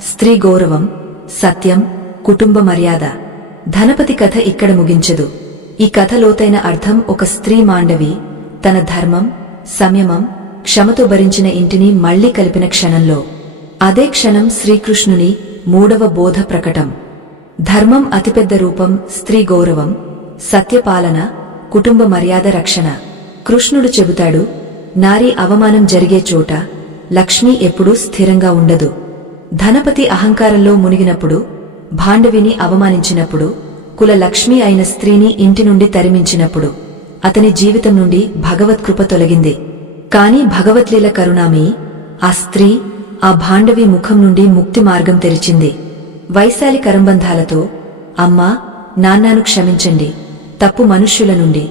స్త్రీ గౌరవం, సత్యం, కుటుంబ మర్యాద. ధనపతి కథ ఇక్కడ ముగించదు. ఈ కథ లోతైన అర్థం ఒక స్త్రీ మాండవి తన ధర్మం, సంయమం, క్షమతో భరించిన ఇంటిని మళ్లీ కలిపిన క్షణంలో. అదే క్షణం శ్రీకృష్ణుని మూడవ బోధ ప్రకటం. ధర్మం అతిపెద్ద రూపం, స్త్రీ గౌరవం, సత్యపాలన, కుటుంబ మర్యాద రక్షణ. కృష్ణుడు చెబుతాడు, నారీ అవమానం జరిగే చోట లక్ష్మి ఎప్పుడూ స్థిరంగా ఉండదు. ధనపతి అహంకారంలో మునిగినప్పుడు, భాండవిని అవమానించినప్పుడు, కుల లక్ష్మి అయిన స్త్రీని ఇంటి నుండి తరిమించినప్పుడు అతని జీవితం నుండి భగవత్కృప తొలగింది. కాని భగవత్లీల కరుణామయి, ఆ స్త్రీ ఆ భాండవి ముఖం నుండి ముక్తి మార్గం తెరిచింది. వైశాలి కరంబంధాలతో, అమ్మా, నాన్నను క్షమించండి, తప్పు మనుష్యుల నుండి,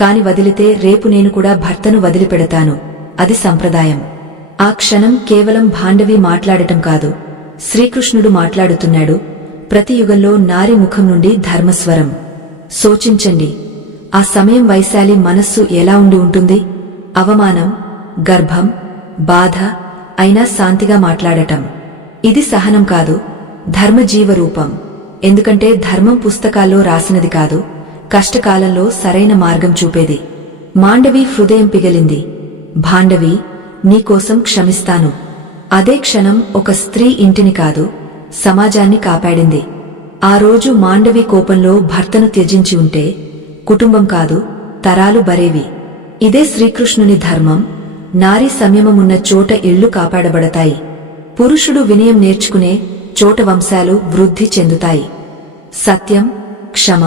కాని వదిలితే రేపు నేను కూడా భర్తను వదిలిపెడతాను, అది సంప్రదాయం. ఆ క్షణం కేవలం భాండవి మాట్లాడటం కాదు, శ్రీకృష్ణుడు మాట్లాడుతున్నాడు. ప్రతి యుగంలో నారి ముఖం నుండి ధర్మస్వరం. సోచించండి, ఆ సమయం వైశాలి మనస్సు ఎలా ఉండి ఉంటుంది? అవమానం, గర్భం, బాధ అయినా శాంతిగా మాట్లాడటం. ఇది సహనం కాదు, ధర్మజీవరూపం. ఎందుకంటే ధర్మం పుస్తకాల్లో రాసినది కాదు, కష్టకాలంలో సరైన మార్గం చూపేది. మాండవి హృదయం పిగిలింది. భాండవి, నీకోసం క్షమిస్తాను. అదే క్షణం ఒక స్త్రీ ఇంటిని కాదు, సమాజాన్ని కాపాడింది. ఆ రోజు మాండవి కోపంలో భర్తను త్యజించి ఉంటే కుటుంబం కాదు, తరాలు బరేవి. ఇదే శ్రీకృష్ణుని ధర్మం. నారీ సంయమమున్న చోట ఇళ్లు కాపాడబడతాయి. పురుషుడు వినయం నేర్చుకునే చోట వంశాలు వృద్ధి చెందుతాయి. సత్యం, క్షమ,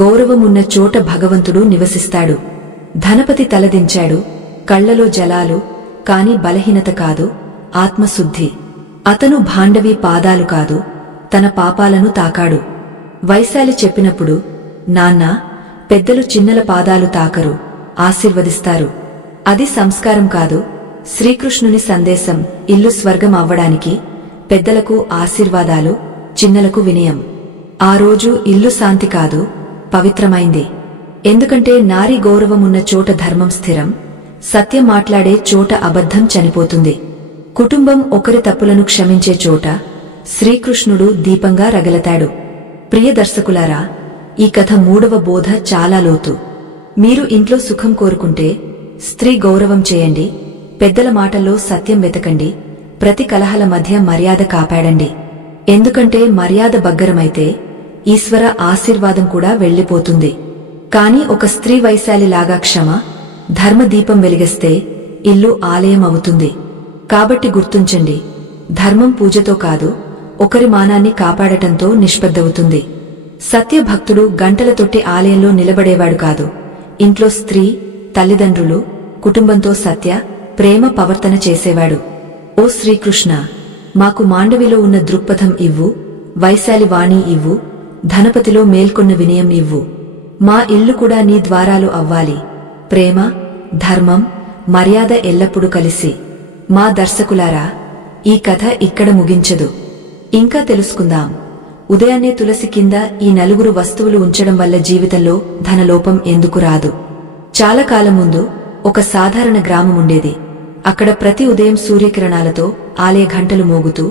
గౌరవమున్న చోట భగవంతుడు నివసిస్తాడు. ధనపతి తలదించాడు. కళ్లలో జలాలు, కాని బలహీనత కాదు, ఆత్మశుద్ధి. అతను భాండవి పాదాలు కాదు, తన పాపాలను తాకాడు. వైశాలి చెప్పినప్పుడు, నాన్నా, పెద్దలు చిన్నల పాదాలు తాకరు, ఆశీర్వదిస్తారు. అది సంస్కారం కాదు, శ్రీకృష్ణుని సందేశం. ఇల్లు స్వర్గం అవ్వడానికి పెద్దలకు ఆశీర్వాదాలు, చిన్నలకు వినయం. ఆ రోజు ఇల్లు శాంతి కాదు, పవిత్రమైంది. ఎందుకంటే నారీ గౌరవమున్న చోట ధర్మం స్థిరం, సత్యం మాట్లాడే చోట అబద్ధం చనిపోతుంది. కుటుంబం ఒకరి తప్పులను క్షమించే చోట శ్రీకృష్ణుడు దీపంగా రగలతాడు. ప్రియ దర్శకులారా, ఈ కథ మూడవ బోధ చాలా లోతు. మీరు ఇంట్లో సుఖం కోరుకుంటే స్త్రీ గౌరవం చేయండి, పెద్దల మాటల్లో సత్యం వెతకండి, ప్రతి కలహాల మధ్య మర్యాద కాపాడండి. ఎందుకంటే మర్యాద బగ్గరమైతే ఈశ్వర ఆశీర్వాదం కూడా వెళ్లిపోతుంది. కాని ఒక స్త్రీ వైశాలిలాగా క్షమ, ధర్మదీపం వెలిగిస్తే ఇల్లు ఆలయం అవుతుంది. కాబట్టి గుర్తుంచండి, ధర్మం పూజతో కాదు, ఒకరి మానాన్ని కాపాడటంతో నిష్పద్దవుతుంది. సత్యభక్తుడు గంటల తొట్టి ఆలయంలో నిలబడేవాడు కాదు, ఇంట్లో స్త్రీ, తల్లిదండ్రులు, కుటుంబంతో సత్య, ప్రేమ ప్రవర్తన చేసేవాడు. ఓ శ్రీకృష్ణ, మాకు మాండవిలో ఉన్న దృక్పథం ఇవ్వు, వైశాలి వాణి ఇవ్వు, ధనపతిలో మేల్కొన్న వినయం ఇవ్వు. మా ఇల్లు కూడా నీ ద్వారాలు అవ్వాలి. ప్రేమ, ధర్మం, మర్యాద ఎల్లప్పుడూ కలిసి. మా దర్శకులారా, ఈ కథ ఇక్కడ ముగించదు, ఇంకా తెలుసుకుందాం. ఉదయాన్నే తులసి కింద ఈ నలుగురు వస్తువులు ఉంచడం వల్ల జీవితంలో ధనలోపం ఎందుకు రాదు? చాలా కాలం ముందు ఒక సాధారణ గ్రామం ఉండేది. అక్కడ ప్రతి ఉదయం సూర్యకిరణాలతో ఆలయ ఘంటలు మోగుతూ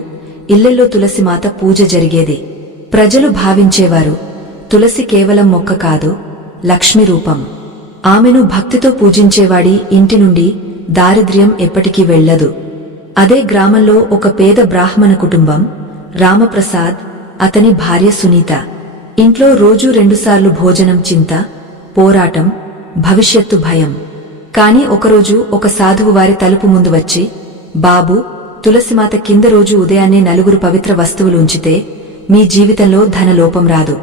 ఇళ్లల్లో తులసిమాత పూజ జరిగేది. ప్రజలు భావించేవారు, తులసి కేవలం మొక్క కాదు, లక్ష్మి రూపం. ఆమెను భక్తితో పూజించేవాడి ఇంటి నుండి దారిద్ర్యం ఎప్పటికీ వెళ్లదు. అదే గ్రామంలో ఒక పేద బ్రాహ్మణ కుటుంబం, రామప్రసాద్, అతని భార్య సునీత. ఇంట్లో రోజూ 2 సార్లు భోజనం చింత, పోరాటం, భవిష్యత్తు భయం. కాని ఒకరోజు ఒక సాధువు వారి తలుపు ముందు వచ్చి, బాబూ, తులసిమాత కింద రోజు ఉదయాన్నే 4 పవిత్ర వస్తువులు ఉంచితే మీ జీవితంలో ధనలోపం రాదు.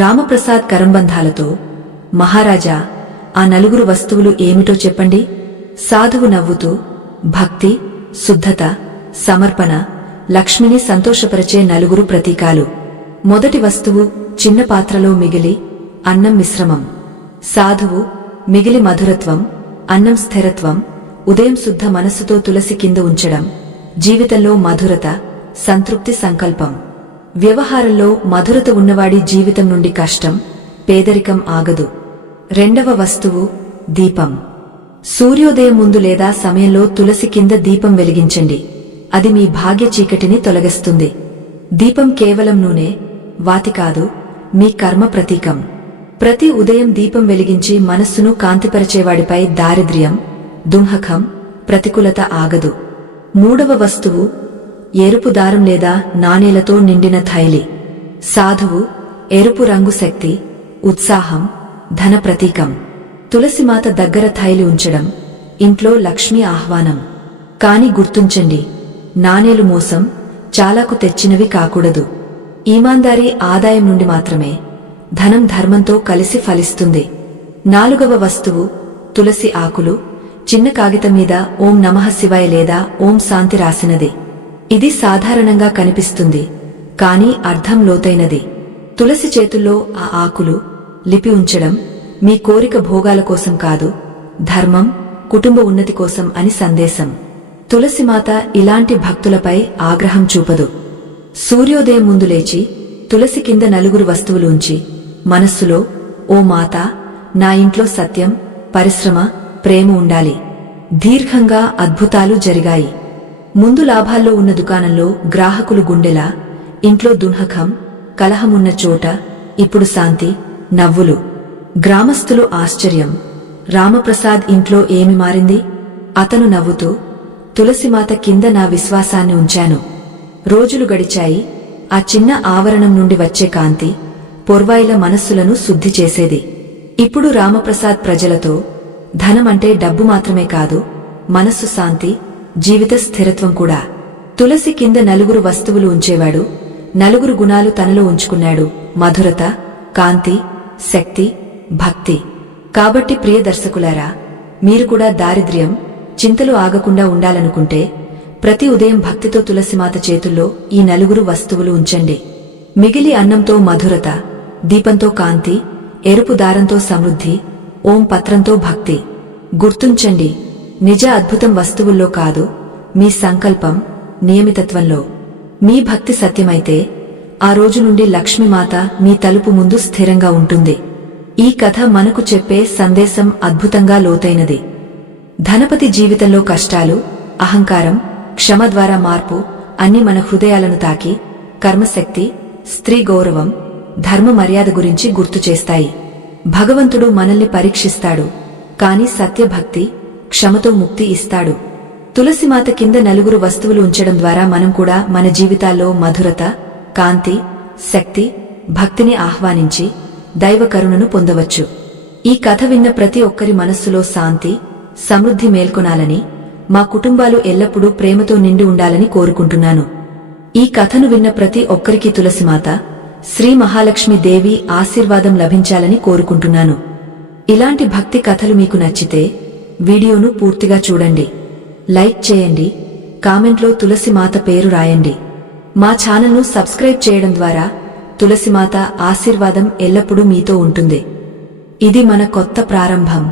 రామప్రసాద్ కరంబంధాలతో, మహారాజా, ఆ 4 వస్తువులు ఏమిటో చెప్పండి. సాధువు నవ్వుతూ, భక్తి, శుద్ధత, సమర్పణ, లక్ష్మిని సంతోషపరిచే 4 ప్రతీకాలు. మొదటి వస్తువు చిన్న పాత్రలో మిగిలి అన్నం మిశ్రమం. సాధువు, మిగిలి మధురత్వం, అన్నం స్థిరత్వం. ఉదయం శుద్ధ మనస్సుతో తులసి కింద ఉంచడం, జీవితంలో మధురత, సంతృప్తి సంకల్పం. వ్యవహారంలో మధురత ఉన్నవాడి జీవితం నుండి కష్టం, పేదరికం ఆగదు. రెండవ వస్తువు దీపం. సూర్యోదయం ముందు లేదా సమయంలో తులసి కింద దీపం వెలిగించండి. అది మీ భాగ్య చీకటిని తొలగిస్తుంది. దీపం కేవలం నూనె, వాతి కాదు, మీ కర్మ ప్రతీకం. ప్రతి ఉదయం దీపం వెలిగించి మనస్సును కాంతిపరిచేవాడిపై దారిద్ర్యం, దుంహకం, ప్రతికూలత ఆగదు. మూడవ వస్తువు ఎరుపు దారం లేదా నాణేలతో నిండిన థైలి. సాధువు, ఎరుపు రంగు శక్తి, ఉత్సాహం, ధన ప్రతీకం. తులసిమాత దగ్గర థైలి ఉంచడం, ఇంట్లో లక్ష్మీ ఆహ్వానం. కాని గుర్తుంచండి, నాణేలు మోసం, చాలాకు తెచ్చినవి కాకూడదు. ఈమాందారీ ఆదాయం నుండి మాత్రమే. ధనం ధర్మంతో కలిసి ఫలిస్తుంది. నాలుగవ వస్తువు తులసి ఆకులు, చిన్న కాగితం మీద ఓం నమః శివాయ లేదా ఓం శాంతి రాసినది. ఇది సాధారణంగా కనిపిస్తుంది, కాని అర్థం లోతైనది. తులసి చేతుల్లో ఆ ఆకులు లిపి ఉంచడం మీ కోరిక భోగాల కోసం కాదు, ధర్మం, కుటుంబ ఉన్నతి కోసం అని సందేశం. తులసిమాత ఇలాంటి భక్తులపై ఆగ్రహం చూపదు. సూర్యోదయం ముందు లేచి తులసి కింద నలుగురు వస్తువులు ఉంచి మనస్సులో, ఓ మాతా, నా ఇంట్లో సత్యం, పరిశ్రమ, ప్రేమ ఉండాలి. దీర్ఘంగా అద్భుతాలు జరిగాయి. ముందు లాభాల్లో ఉన్న దుకాణంలో గ్రాహకులు గుండెలా, ఇంట్లో దున్హకం, కలహమున్న చోట ఇప్పుడు శాంతి, నవ్వులు. గ్రామస్థులు ఆశ్చర్యం. రామప్రసాద్ ఇంట్లో ఏమి మారింది? అతను నవ్వుతూ, తులసిమాత కింద నా విశ్వాసాన్ని ఉంచాను. రోజులు గడిచాయి. ఆ చిన్న ఆవరణం నుండి వచ్చే కాంతి పొర్వాయిల మనస్సులను శుద్ధి చేసేది. ఇప్పుడు రామప్రసాద్ ప్రజలతో, ధనమంటే డబ్బు మాత్రమే కాదు, మనస్సు శాంతి, జీవిత స్థిరత్వం కూడా. తులసి కింద నలుగురు వస్తువులు ఉంచేవాడు. నలుగురు గుణాలు తనలో ఉంచుకున్నాడు: మధురత, కాంతి, శక్తి, భక్తి. కాబట్టి ప్రియ దర్శకులారా, మీరు కూడా దారిద్ర్యం, చింతలు ఆగకుండా ఉండాలనుకుంటే ప్రతి ఉదయం భక్తితో తులసిమాత చేతుల్లో ఈ నలుగురు వస్తువులు ఉంచండి. మిగిలి అన్నంతో మధురత, దీపంతో కాంతి, ఎరుపు దారంతో సమృద్ధి, ఓం పత్రంతో భక్తి. గుర్తుంచండి, నిజ అద్భుతం వస్తువుల్లో కాదు, మీ సంకల్పం, నియమితత్వంలో. మీ భక్తి సత్యమైతే ఆ రోజు నుండి లక్ష్మీమాత మీ తలుపు ముందు స్థిరంగా ఉంటుంది. ఈ కథ మనకు చెప్పే సందేశం అద్భుతంగా లోతైనది. ధనపతి జీవితంలో కష్టాలు, అహంకారం, క్షమ ద్వారా మార్పు అన్ని మన హృదయాలను తాకి కర్మశక్తి, స్త్రీ గౌరవం, ధర్మ మర్యాద గురించి గుర్తు చేస్తాయి. భగవంతుడు మనల్ని పరీక్షిస్తాడు, కాని సత్యభక్తి, క్షమతో ముక్తి ఇస్తాడు. తులసిమాత కింద నలుగురు వస్తువులు ఉంచడం ద్వారా మనం కూడా మన జీవితాల్లో మధురత, కాంతి, శక్తి, భక్తిని ఆహ్వానించి దైవ కరుణను పొందవచ్చు. ఈ కథ విన్న ప్రతి ఒక్కరి మనస్సులో శాంతి, సమృద్ధి మేల్కొనాలని, మా కుటుంబాలు ఎల్లప్పుడూ ప్రేమతో నిండి ఉండాలని కోరుకుంటున్నాను. ఈ కథను విన్న ప్రతి ఒక్కరికి తులసిమాత, శ్రీ మహాలక్ష్మి దేవి ఆశీర్వాదం లభించాలని కోరుకుంటున్నాను. ఇలాంటి భక్తి కథలు మీకు నచ్చితే వీడియోను పూర్తిగా చూడండి, లైక్ చేయండి, కామెంట్లో తులసిమాత పేరు రాయండి. మా ఛానల్ను సబ్స్క్రైబ్ చేయడం ద్వారా తులసిమాత ఆశీర్వాదం ఎల్లప్పుడూ మీతో ఉంటుంది. ఇది మన కొత్త ప్రారంభం.